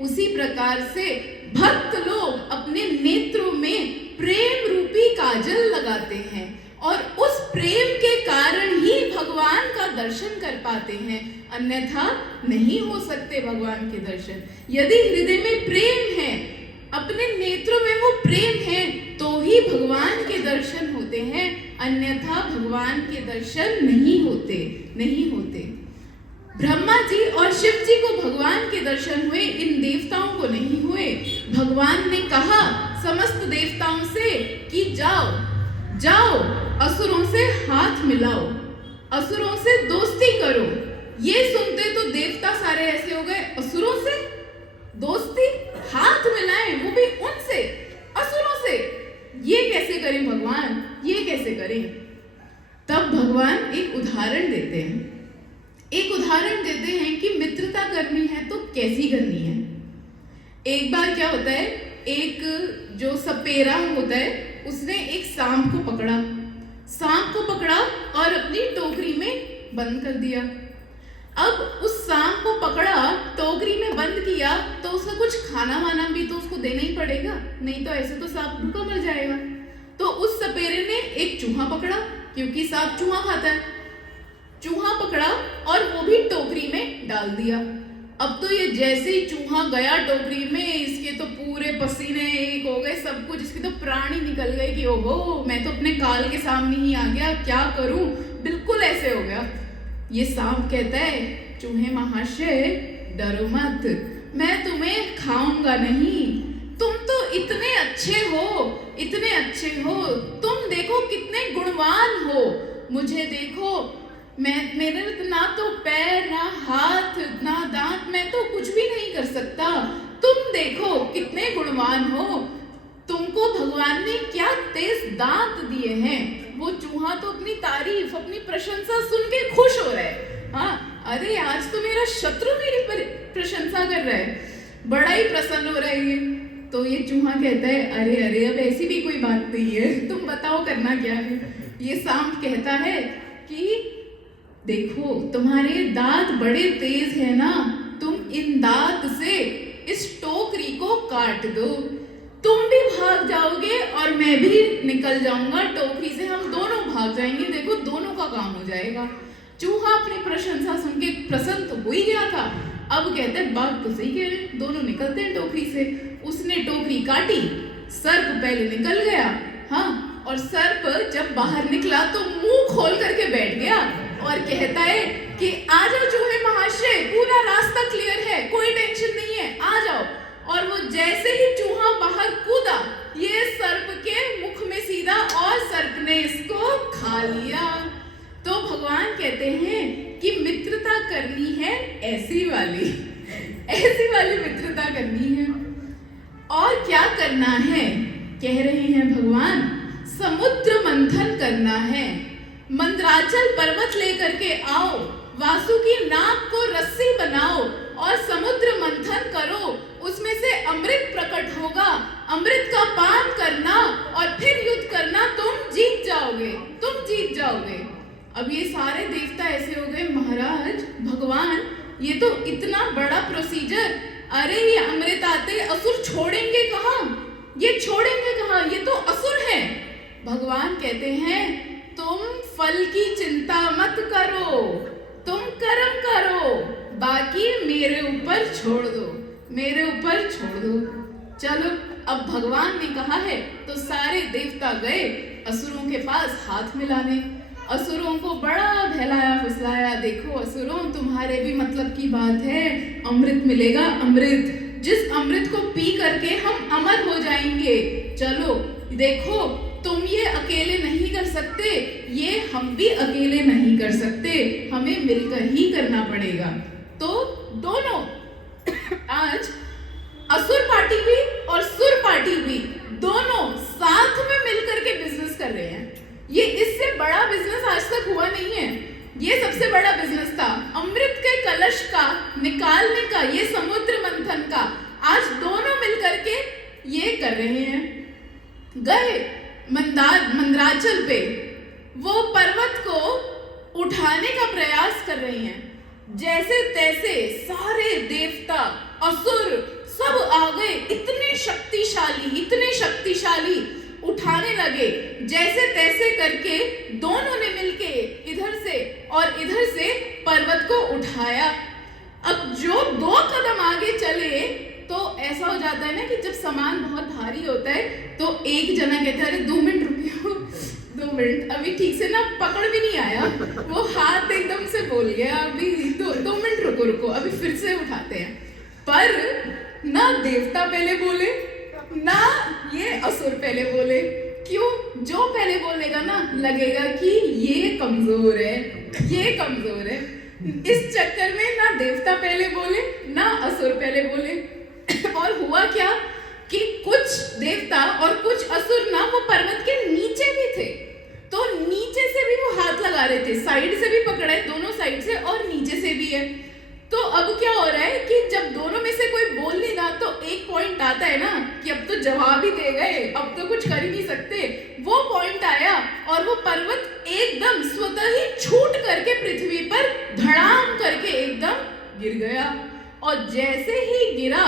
उसी प्रकार से भक्त लोग अपने नेत्रों में प्रेम रूपी काजल लगाते हैं और उस प्रेम के कारण ही भगवान का दर्शन कर पाते हैं, अन्यथा नहीं हो सकते भगवान के दर्शन। यदि हृदय में प्रेम है, अपने नेत्रों में वो प्रेम है, तो ही भगवान के दर्शन होते हैं, अन्यथा भगवान के दर्शन नहीं होते। ब्रह्मा जी और शिव जी को भगवान के दर्शन हुए, इन देवताओं को नहीं हुए। भगवान ने कहा समस्त देवताओं से कि जाओ असुरों से हाथ मिलाओ, असुरों से दोस्ती करो। ये सुनते तो देवता सारे ऐसे हो गए, असुरों से दोस्ती, हाथ मिलाएं, वो भी उनसे, असुरों से, ये कैसे करें भगवान, ये कैसे करें? तब भगवान एक उदाहरण देते हैं कि मित्रता करनी है तो कैसी करनी है। एक बार क्या होता है, एक जो सपेरा होता है उसने एक सांप को पकड़ा और अपनी टोकरी में बंद कर दिया। अब उस सांप को पकड़ा, टोकरी में बंद किया, तो उसका कुछ खाना वाना भी तो उसको देना ही पड़ेगा, नहीं तो ऐसे तो सांप भूखा मर जाएगा। तो उस सपेरे ने एक चूहा पकड़ा, क्योंकि सांप चूहा खाता है, चूहा पकड़ा और वो भी टोकरी में डाल दिया। अब तो ये जैसे ही चूहा गया टोकरी में, इसके तो पूरे पसीने एक हो गए, सब कुछ, इसके तो प्राण ही निकल गए कि ओहो, मैं तो अपने काल के सामने ही आ गया, क्या करूं, बिल्कुल ऐसे हो गया। ये सांप कहता है, चूहे महाशय डरो मत, मैं तुम्हें खाऊंगा नहीं, तुम तो इतने अच्छे हो, तुम देखो कितने गुणवान हो, मुझे देखो, मेरे ना तो पैर, ना हाथ, ना दांत, मैं तो कुछ भी नहीं कर सकता, तुम देखो कितने गुणवान हो, तुमको भगवान ने क्या तेज दांत दिए हैं। वो चूहा तो अपनी तारीफ, अपनी प्रशंसा सुन के खुश हो रहा है। हाँ, अरे आज तो मेरा शत्रु मेरी प्रशंसा कर रहा है, बड़ा ही प्रसन्न हो रहा है ये। तो ये चूहा कहता है, अरे अब ऐसी भी कोई बात नहीं है, तुम बताओ करना क्या है। ये सांप कहता है कि देखो तुम्हारे दांत बड़े तेज है ना, तुम इन दांत से इस टोकरी को काट दो, तुम भी भाग जाओगे और मैं भी निकल जाऊंगा टोकरी से, हम दोनों भाग जाएंगे, देखो दोनों का काम हो जाएगा। चूहा अपनी प्रशंसा सुन के प्रसन्न तो हो ही गया था, अब कहते हैं बात तो सही कह रहे, दोनों निकलते हैं टोकरी से। उसने टोकरी काटी, सर्प पहले निकल गया, हाँ, और सर्प जब बाहर निकला तो मुंह खोल करके बैठ गया और कहता है कि आ जाओ चूहे महाशय, पूरा रास्ता क्लियर है, कोई टेंशन नहीं है, आ जाओ। और वो जैसे ही चूहा बाहर कूदा, ये सर्प के मुख में सीधा और सर्प ने इसको खा लिया। तो भगवान कहते हैं कि मित्रता करनी है ऐसी वाली मित्रता करनी है। और क्या करना है, कह रहे हैं भगवान, समुद्र मंथन करना है, मंदराचल पर्वत लेकर के आओ, वासुकी नाग को रस्सी बनाओ और समुद्र मंथन करो, उसमें से अमृत प्रकट होगा, अमृत का पान करना और फिर युद्ध करना, तुम जीत जाओगे। अब ये सारे देवता ऐसे हो गए, महाराज भगवान ये तो इतना बड़ा प्रोसीजर, अरे ये अमृत आते असुर छोड़ेंगे कहाँ, ये तो असुर हैं। भगवान कहते हैं तुम फल की चिंता मत करो, तुम कर्म करो, बाकी मेरे ऊपर छोड़ दो, मेरे ऊपर छोड़ दो। चलो, अब भगवान ने कहा है तो सारे देवता गए असुरों के पास हाथ मिलाने। असुरों को बड़ा बहलाया फुसलाया, देखो असुरों, तुम्हारे भी मतलब की बात है, अमृत मिलेगा, अमृत, जिस अमृत को पी करके हम अमर हो जाएंगे। चलो देखो, तुम ये अकेले नहीं कर सकते, ये हम भी अकेले नहीं कर सकते, हमें मिलकर ही करना पड़ेगा। तो दोनों आज असुर पार्टी भी और सुर पार्टी भी दोनों साथ में मिलकर के बिजनेस कर रहे हैं। ये इससे बड़ा बिजनेस आज तक हुआ नहीं है, ये सबसे बड़ा बिजनेस था अमृत के कलश का निकालने का, ये समुद्र मंथन का, आज दोनों मिलकर के ये कर रहे हैं। गए मंदराचल पे, वो पर्वत को उठाने का प्रयास कर रहे हैं। जैसे तैसे सारे देवता असुर सब आ गए, इतने शक्तिशाली उठाने लगे। जैसे तैसे करके दोनों ने मिलके इधर से और इधर से पर्वत को उठाया। अब जो 2 कदम आगे चले तो ऐसा हो जाता है ना कि जब सामान बहुत भारी होता है तो एक जना कहता है, अरे 2 मिनट रुकियो, 2 मिनट, अभी ठीक से ना पकड़ भी नहीं आया, वो हाथ एकदम से बोल गया, अभी 2 मिनट रुको, अभी फिर से उठाते हैं। पर ना देवता पहले बोले ना ये असुर पहले बोले। क्यों? जो पहले बोलेगा ना लगेगा कि ये कमजोर है, ये कमजोर है। इस चक्कर में ना देवता पहले बोले ना असुर पहले बोले। और हुआ क्या कि कुछ देवता और कुछ असुर ना वो पर्वत के नीचे भी थे, तो नीचे से भी वो हाथ लगा रहे थे, साइड से भी पकड़ा है, दोनों साइड से और नीचे से भी है। तो अब क्या हो रहा है कि जब दोनों में से कोई बोल नहीं रहा तो एक पॉइंट आता है ना कि अब तो जवाब ही दे गए, अब तो कुछ कर ही नहीं सकते। वो पॉइंट आया और वो पर्वत एकदम स्वतः ही छूट करके पृथ्वी पर धड़ाम करके एकदम गिर गया। और जैसे ही गिरा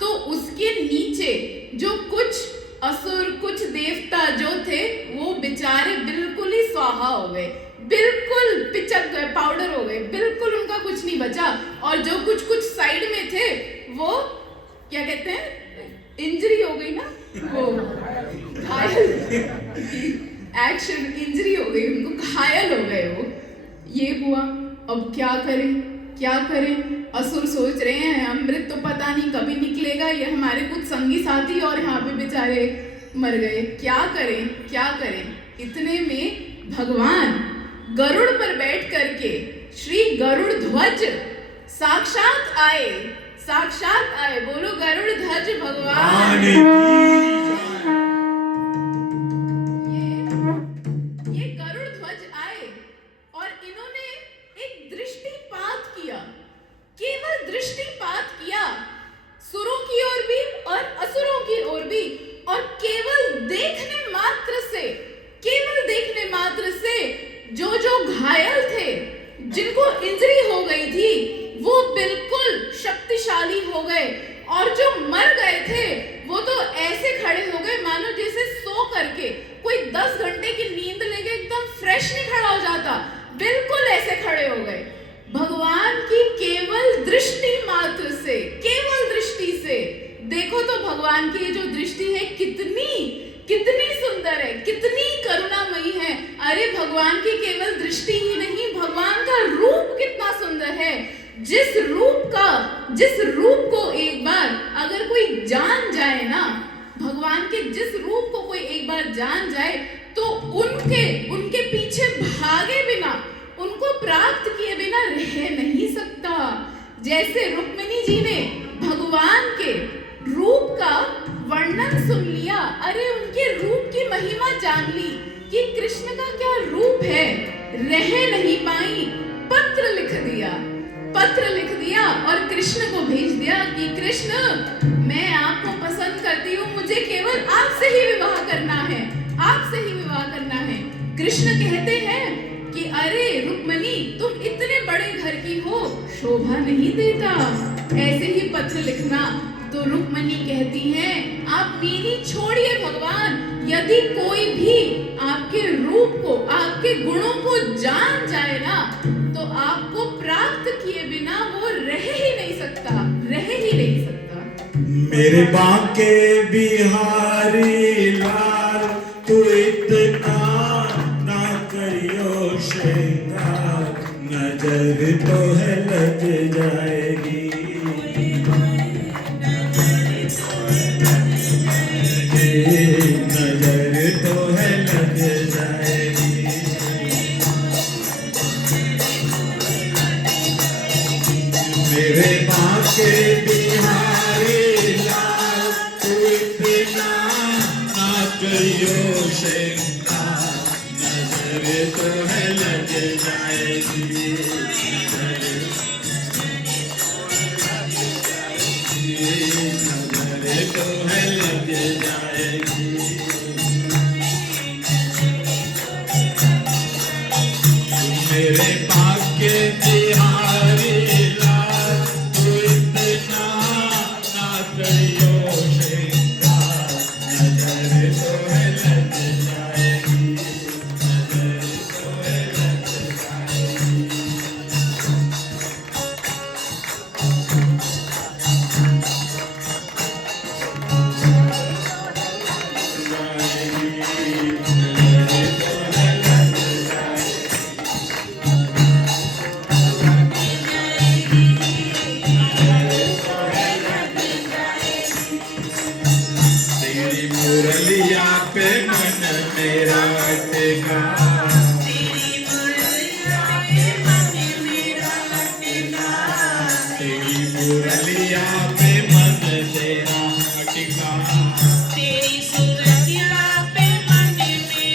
तो उसके नीचे जो कुछ असुर कुछ देवता जो थे वो बेचारे बिल्कुल ही स्वाहा हो गए, बिल्कुल पिचक गए, पाउडर हो गए, बिल्कुल उनका कुछ नहीं बचा। और जो कुछ कुछ साइड में थे वो क्या कहते हैं, इंजरी हो गई ना, वो घायल, एक्शन इंजरी हो गई, उनको घायल हो गए वो। ये हुआ। अब क्या करें क्या करें? असुर सोच रहे हैं अमृत तो पता नहीं कभी निकलेगा, ये हमारे कुछ संगी साथी और यहाँ पे बेचारे मर गए, क्या करें क्या करें? इतने में भगवान गरुड़ पर बैठ करके श्री गरुड़ ध्वज साक्षात आए, साक्षात आए। बोलो गरुड़ ध्वज भगवान। ये गरुड़ ध्वज आए और इन्होंने एक दृष्टिपात किया, केवल दृष्टिपात किया, सुरों की ओर भी और असुरों की ओर भी, और केवल देखने मात्र से जो जो घायल थे, जिनको इंजरी हो गई थी, वो बिल्कुल शक्तिशाली हो गए, और जो मर गए थे वो तो ऐसे खड़े हो गए मानो जैसे सो करके कोई 10 घंटे की नींद लेके एकदम फ्रेश नहीं खड़ा हो जाता, बिल्कुल ऐसे खड़े हो गए। भगवान की केवल दृष्टि मात्र से, केवल दृष्टि से देखो तो भगवान की जो दृष्टि है कितनी सुंदर है, कितनी करुणामयी है। अरे भगवान की केवल दृष्टि ही नहीं, भगवान का रूप कितना सुंदर है। जिस रूप को एक बार अगर कोई जान जाए ना, भगवान के जिस रूप को कोई एक बार जान जाए तो उनके पीछे भागे बिना, उनको प्राप्त किए बिना रह नहीं सकता। जैसे रुक्मिणी जी ने भगवान के रूप का वर्णन सुन लिया, अरे उनके रूप की महिमा जान ली कि कृष्ण का क्या रूप है, रह नहीं पाई, पत्र लिख दिया और कृष्ण को भेज दिया कि कृष्ण मैं आपको पसंद करती हूँ, मुझे केवल आपसे ही विवाह करना है, आपसे ही विवाह करना है। कृष्ण कहते हैं कि अरे रुक्मिणी तुम इतने बड़े घर की हो, शोभा नहीं देता। ऐसे ही पत्र लिखना। तो रुक्मणी कहती है, आप मेरी छोड़िए भगवान, यदि कोई भी आपके रूप को, आपके गुणों को जान जाए ना, तो आपको प्राप्त किए बिना वो रह ही नहीं सकता, रह ही नहीं सकता। मेरे बांके बिहारी लाल, तू इतना ना करियो श्रृंगार, नजर तो है लग जाएगी, नजर तो है लग जाएगी। मेरे बांके बिहारी लाल, तू इतना ना करियो श्रृंगार, नजर तो है लग जाएगी, नजर तो है लग जाएगी। मेरे बांके बिहारी लाल, तू इतना ना करियो श्रृंगार, नजर तो है लग जाएगी, नजर तो है लग जाएगी। तेरी मुरलिया पे मन मेरा अटका, तेरी मुरलिया पे मन मेरा अटका, तेरी मुरलिया